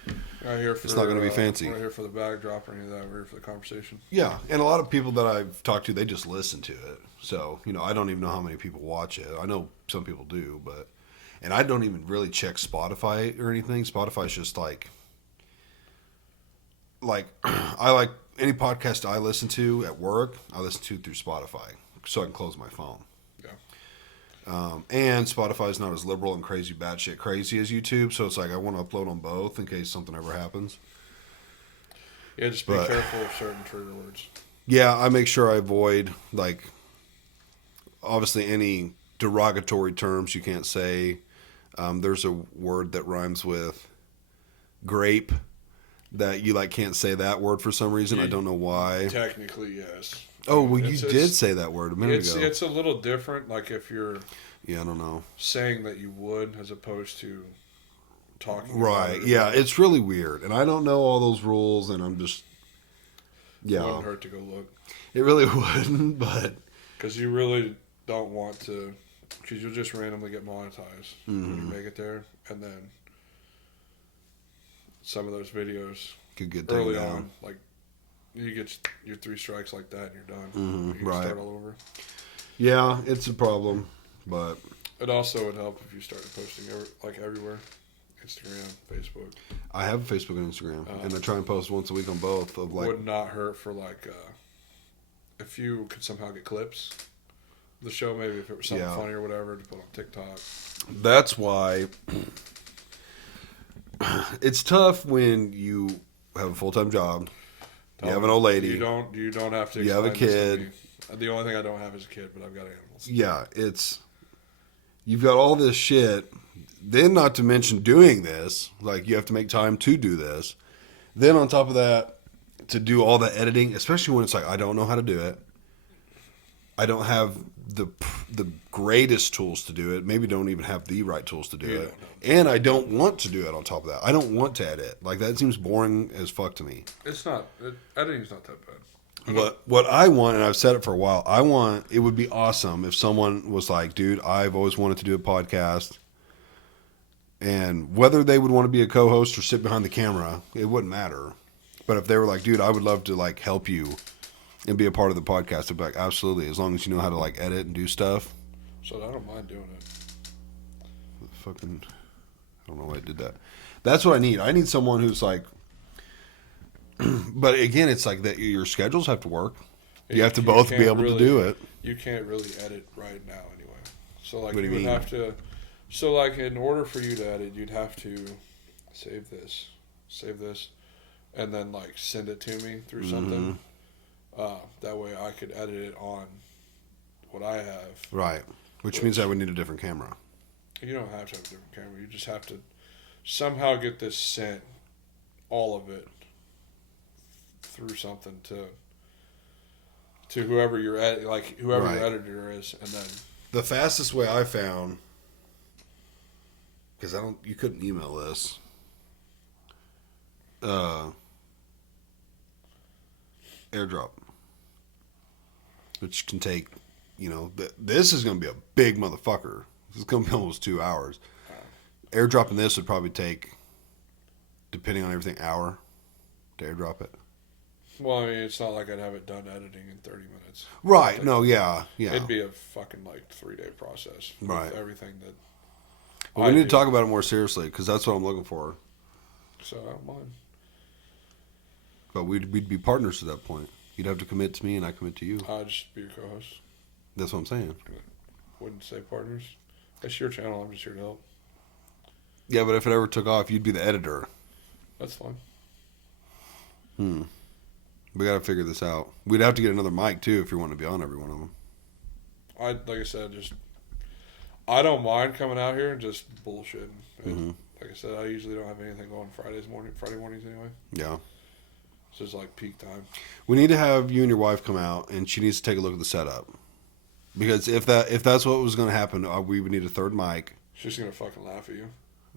it's not going to be fancy. We're not here for the backdrop or any of that. We're here for the conversation. Yeah, and a lot of people that I've talked to, they just listen to it. So, I don't even know how many people watch it. I know some people do, and I don't even really check Spotify or anything. Spotify's just like I like any podcast I listen to at work, I listen to through Spotify so I can close my phone. And Spotify's not as liberal and crazy batshit crazy as YouTube, so it's like I want to upload on both in case something ever happens. Yeah, just be careful of certain trigger words. Yeah, I make sure I avoid, like, obviously any derogatory terms you can't say. There's a word that rhymes with grape that you, can't say that word for some reason. I don't know why. Technically, yes. Oh, well, you did say that word a minute ago. It's a little different, like if you're I don't know. Saying that you would as opposed to talking right, about it. Yeah, it's really weird. And I don't know all those rules, and I'm just... Yeah. It wouldn't hurt to go look. It really wouldn't, but... Because you really don't want to... Because you'll just randomly get monetized when you make it there. And then some of those videos could get early down. on, like, you get your 3 strikes like that and you're done. You can start all over. Yeah, it's a problem, but... It also would help if you started posting everywhere. Instagram, Facebook. I have a Facebook and Instagram, and I try and post once a week on both. Would not hurt for if you could somehow get clips of the show, maybe if it was something funny or whatever, to put on TikTok. That's why it's tough when you have a full-time job. You have an old lady. You don't have to. You have a kid. This to me. The only thing I don't have is a kid, but I've got animals. Yeah, you've got all this shit Then not to mention doing this, like you have to make time to do this. Then on top of that, to do all the editing, especially when it's like, I don't know how to do it. I don't have the greatest tools to do it. Maybe don't even have the right tools to do it. And I don't want to do it on top of that. I don't want to edit. Like, that seems boring as fuck to me. It's not. Editing's not that bad. What I want, and I've said it for a while, it would be awesome if someone was like, dude, I've always wanted to do a podcast. And whether they would want to be a co-host or sit behind the camera, it wouldn't matter. But if they were like, dude, I would love to like help you and be a part of the podcast, I'd be like, absolutely, as long as you know how to like edit and do stuff. So I don't mind doing it. Fucking, I don't know why I did that. That's what I need. I need someone who's like, but again, it's like that your schedules have to work. You have to both be able to do it. You can't really edit right now anyway. So like what do you would mean? have to. So like in order for you to edit, you'd have to save this, and then like send it to me through something. That way I could edit it on what I have. Right. Which means I would need a different camera. You don't have to have a different camera. You just have to somehow get this sent, all of it, through something to whoever your your editor is, and then the fastest way I found, because you couldn't email this. AirDrop, which can take, this is going to be a big motherfucker. This is going to be almost 2 hours. AirDropping this would probably take, depending on everything, hour to AirDrop it. Well, I mean, it's not like I'd have it done editing in 30 minutes. Right. No, yeah. It'd be a fucking 3-day process. Right. With everything that. Well, we need to talk about it more seriously because that's what I'm looking for. So I don't mind. But we'd be partners at that point. You'd have to commit to me and I commit to you. I'd just be your co-host. That's what I'm saying. Wouldn't say partners. That's your channel. I'm just here to help. Yeah, but if it ever took off, you'd be the editor. That's fine. We got to figure this out. We'd have to get another mic, too, if you want to be on every one of them. Like I said, I don't mind coming out here and just bullshitting. Like I said, I usually don't have anything going Friday mornings anyway. Yeah. So it's like peak time. We need to have you and your wife come out, and she needs to take a look at the setup. Because if that's what was going to happen, we would need a third mic. She's going to fucking laugh at you.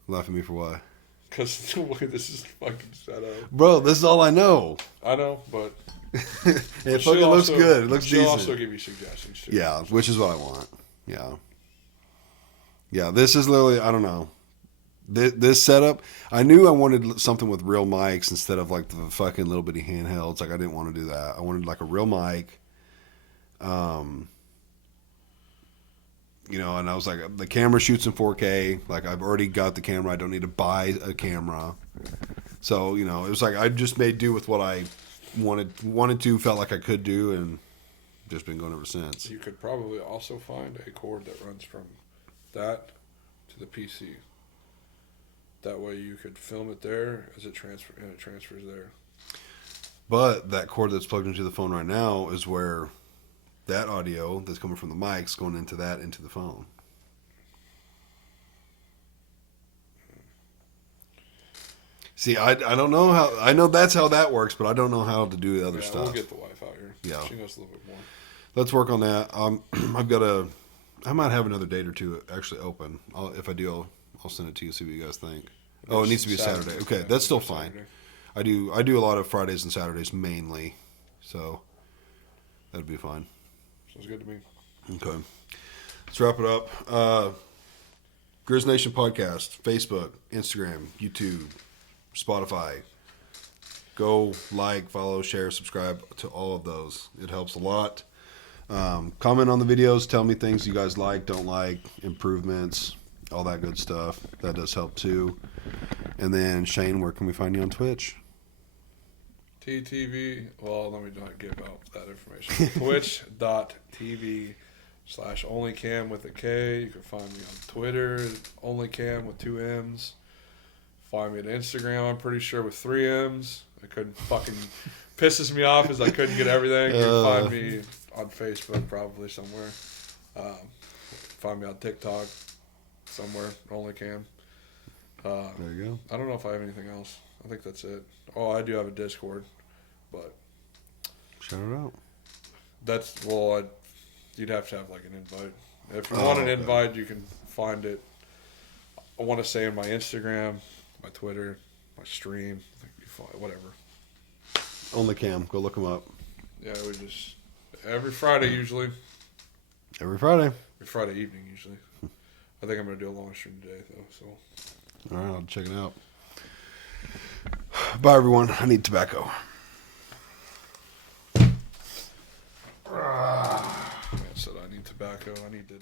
Laugh at me for what? Because the way this is fucking set up. Bro, this is all I know. I know, but... it fucking looks good. It looks decent. She'll also give you suggestions, too. Yeah, which is what I want. Yeah. Yeah, this is literally, I don't know. This setup, I knew I wanted something with real mics instead of like the fucking little bitty handhelds. Like I didn't want to do that. I wanted like a real mic. And I was like, the camera shoots in 4K. Like I've already got the camera. I don't need to buy a camera. So, it was like I just made do with what I wanted to, felt like I could do, and just been going ever since. You could probably also find a cord that runs from that to the PC. That way you could film it there as it transfers there. But that cord that's plugged into the phone right now is where that audio that's coming from the mic's going into the phone. See, I don't know how. I know that's how that works, but I don't know how to do the other stuff. We'll get the wife out here. Yeah. She knows a little bit more. Let's work on that. I might have another date or two actually open. If I do, I'll send it to you, see what you guys think. Oh, it needs to be a Saturday. Okay, yeah, that's still fine. Saturday. I do a lot of Fridays and Saturdays mainly, so that'd be fine. Sounds good to me. Okay, let's wrap it up. Grizz Nation Podcast, Facebook, Instagram, YouTube, Spotify. Go like, follow, share, subscribe to all of those. It helps a lot. Comment on the videos. Tell me things you guys like, don't like, improvements, all that good stuff. That does help too. And then, Shane, where can we find you on Twitch? TTV. Well, let me not give out that information. Twitch.tv/onlycam with a K. You can find me on Twitter, onlycam with 2 M's. Find me on Instagram, I'm pretty sure, with 3 M's. I couldn't fucking... pisses me off is I couldn't get everything. You can find me on Facebook probably somewhere. Find me on TikTok somewhere, onlycam. There you go. I don't know if I have anything else. I think that's it. Oh, I do have a Discord, but Shout it out. you'd have to have like an invite. If you want an okay. invite, you can find it. I want to say in my Instagram, my Twitter, my stream, whatever. On the cam. Go look them up. Yeah, we just every Friday usually. Every Friday. Every Friday evening usually. I think I'm gonna do a long stream today though. So. All right, I'll check it out. Bye, everyone. I need tobacco. I said I need tobacco. I need to